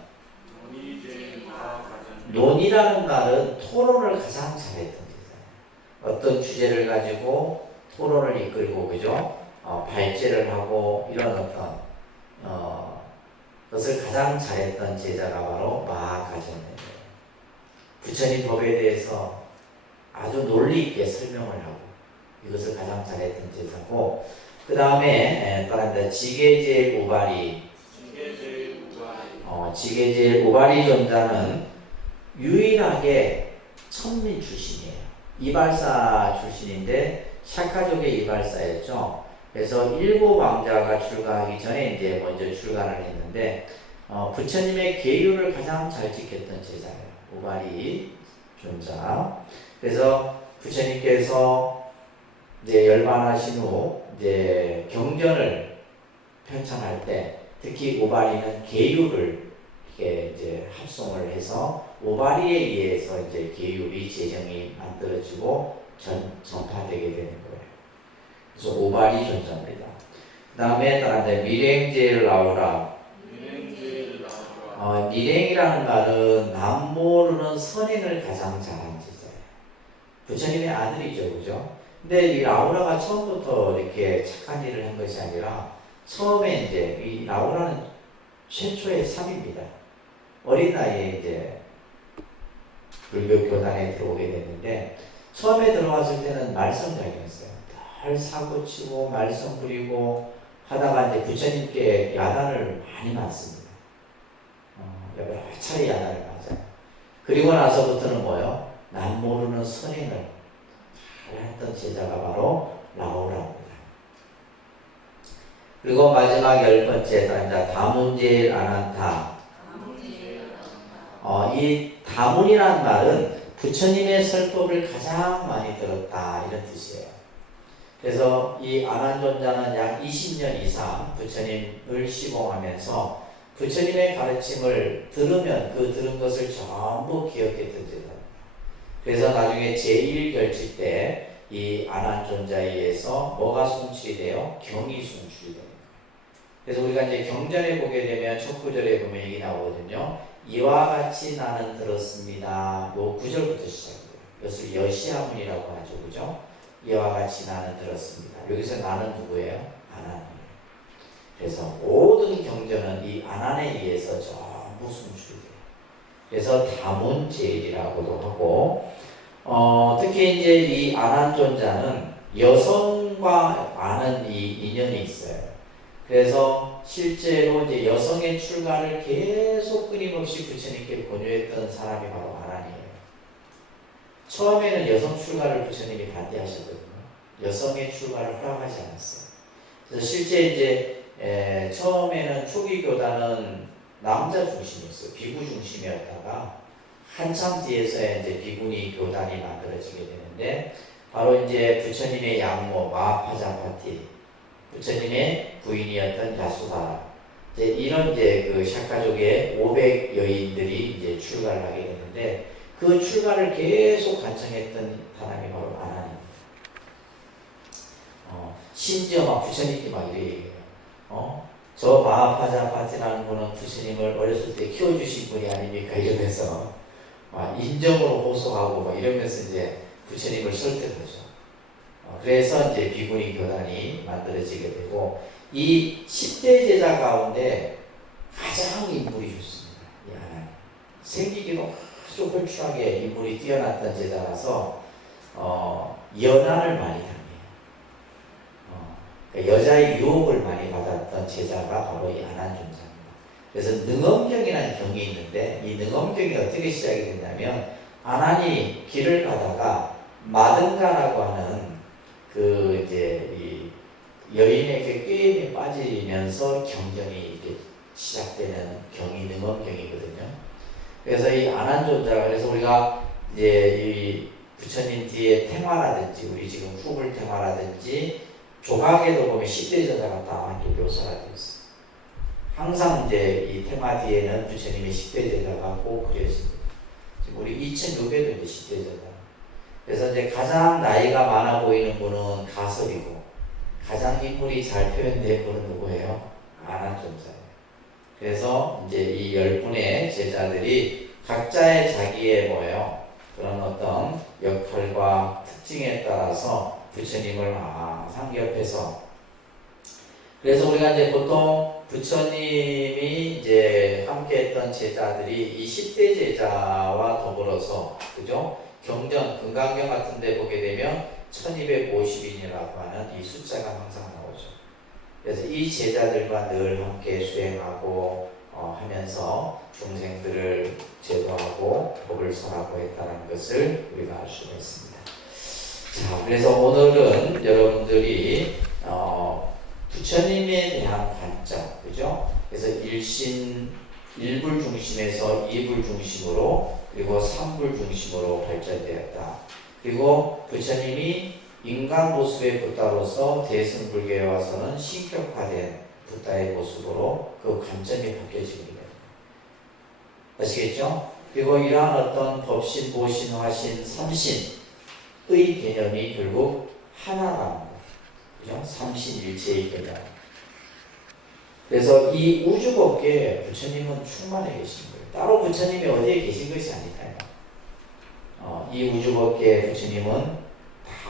논의라는 말은 토론을 가장 잘했던 제자예요. 어떤 주제를 가지고 토론을 이끌고, 그죠? 발제를 하고 이런 어떤 것을 가장 잘했던 제자가 바로 마하가전념이에요. 부처님 법에 대해서 아주 논리 있게 설명을 하고 이것을 가장 잘했던 제자고, 그 다음에 따라합니다. 지게제일 우바리. 지게제일 우바리 존자는 유일하게 천민 출신이에요. 이발사 출신인데 샤카족의 이발사였죠. 그래서 일곱 왕자가 출가하기 전에 이제 먼저 출가를 했는데, 부처님의 계율을 가장 잘 지켰던 제자예요. 우바리 존자. 그래서 부처님께서 이제 열반하신 후 이제 경전을 편찬할 때 특히 우바리는 계율을 이렇게 이제 합성을 해서 우바리에 의해서 이제 계율이 제정이 만들어지고 전파되게 되는 거예요. 그래서 우바리 존자입니다. 그 다음에 따라서 미랭제일 라우라. 미랭이라는 말은 남 모르는 선행을 가장 잘한 제자예요. 부처님의 아들이죠, 그죠? 근데 이 라우라가 처음부터 이렇게 착한 일을 한 것이 아니라, 처음에 이제 이 라우라는 최초의 삽입니다. 어린 나이에 이제 불교 교단에 들어오게 됐는데, 처음에 들어왔을 때는 말썽장이었어요. 늘 사고치고 말썽 부리고 하다가 이제 부처님께 야단을 많이 맞습니다. 여러 차례 야단을 맞아요. 그리고 나서부터는 뭐요? 남 모르는 선행을 잘 했던 제자가 바로 라오라입니다. 그리고 마지막 10번째 다문제일 아난타. 이 다문이라는 말은 부처님의 설법을 가장 많이 들었다, 이런 뜻이에요. 그래서 이 아난존자는 약 20년 이상 부처님을 시봉하면서 부처님의 가르침을 들으면 그 들은 것을 전부 기억했던 제자입니다. 그래서 나중에 제1결집 때 이 아난존자에 의해서 뭐가 송출이 돼요? 경이 송출이 됩니다. 그래서 우리가 이제 경전에 보게 되면 첫 구절에 보면 얘기 나오거든요. 이와 같이 나는 들었습니다. 요 구절부터 시작해요. 이것을 여시아문이라고 하죠, 그죠? 이와 같이 나는 들었습니다. 여기서 나는 누구예요? 아난이에요. 그래서 모든 경전은 이 아난에 의해서 전부 송출이 돼요. 그래서 다문제일이라고도 하고, 특히 이제 이 아난존자는 여성과 많은 이 인연이 있어요. 그래서 실제로 이제 여성의 출가를 계속 끊임없이 부처님께 권유했던 사람이 바로 아난이에요. 처음에는 여성 출가를 부처님이 반대하셨거든요. 여성의 출가를 허락하지 않았어요. 그래서 실제 이제 처음에는 초기 교단은 남자 중심이었어요. 비구 중심이었다가 한참 뒤에서야 이제 비구니 교단이 만들어지게 되는데, 바로 이제 부처님의 양모 마하파자파티, 부처님의 부인이었던 야수다라, 이제 이런 이제 그 샤카족의 500 여인들이 이제 출가를 하게 되는데, 그 출가를 계속 간청했던 사람이 바로 아난입니다. 심지어 막 부처님께 막 이래 얘기해요. 저 마하파자파티라는 분은 부처님을 어렸을 때 키워주신 분이 아닙니까? 이러면서 막 인정으로 호소하고 막 이러면서 이제 부처님을 설득하죠. 그래서 이제 비구니 교단이 만들어지게 되고, 이 10대 제자 가운데 가장 인물이 좋습니다. 이 하나님. 생기기로 아주 홀쭉하게 인물이 뛰어났던 제자라서 연한을 많이 당해요. 그러니까 여자의 유혹을 많이 받았던 제자가 바로 이 안한존자입니다. 그래서 능엄경이라는 경이 있는데, 이 능엄경이 어떻게 시작이 됐냐면, 안한이 길을 가다가 마등가라고 하는 그 이제 이 여인에게 꾀임에 빠지면서 경전이 이제 시작되는 경이 능엄경이거든요. 그래서 이 안한존자가, 그래서 우리가 이제 이 부처님 뒤에 탱화라든지, 우리 지금 후불 탱화라든지 조각에도 보면 10대 제자가 다 이렇게 묘사가 되어 있어요. 항상 이제 이 탱화 뒤에는 부처님의 10대 제자가 꼭 그려집니다. 지금 우리 2600도 이제 10대 제자. 그래서 이제 가장 나이가 많아 보이는 분은 가설이고, 가장 인물이 잘 표현된 분은 누구예요? 안한존자예요. 그래서 이제 이 10분의 제자들이 각자의 자기의 뭐예요? 그런 어떤 역할과 특징에 따라서 부처님을 항상 옆에서, 그래서 우리가 이제 보통 부처님이 이제 함께 했던 제자들이 이 10대 제자와 더불어서, 그죠? 경전, 금강경 같은 데 보게 되면 1250인이라고 하는 이 숫자가 항상 나오죠. 그래서 이 제자들과 늘 함께 수행하고 하면서 중생들을 제도하고 법을 설하고 했다는 것을 우리가 알 수가 있습니다. 자, 그래서 오늘은 여러분들이 부처님에 대한 관점, 그죠? 그래서 일불 중심에서 이불 중심으로, 그리고 삼불 중심으로 발전되었다. 그리고 부처님이 인간 모습의 부다로서 대승불교에 와서는 신격화된 부다의 모습으로 그 관점이 바뀌어지게 됩니다. 아시겠죠? 그리고 이러한 어떤 법신, 보신, 화신, 삼신의 개념이 결국 하나랍니다. 그죠? 삼신일체의 개념. 그래서 이 우주법계에 부처님은 충만해 계신 거예요. 따로 부처님이 어디에 계신 것이 아니라요. 이 우주법계에 부처님은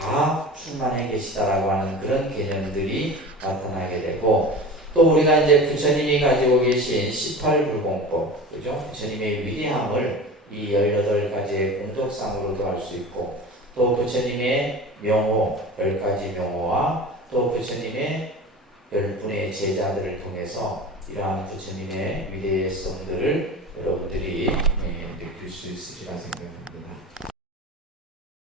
다 충만해 계시다라고 하는 그런 개념들이 나타나게 되고, 또 우리가 이제 부처님이 가지고 계신 18불공법, 그죠? 부처님의 위대함을 이 18가지의 공덕상으로도 알 수 있고, 또 부처님의 명호, 10가지 명호와 또 부처님의 10분의 제자들을 통해서 이러한 부처님의 위대성들을 여러분들이 느낄 수 있으리라 생각합니다.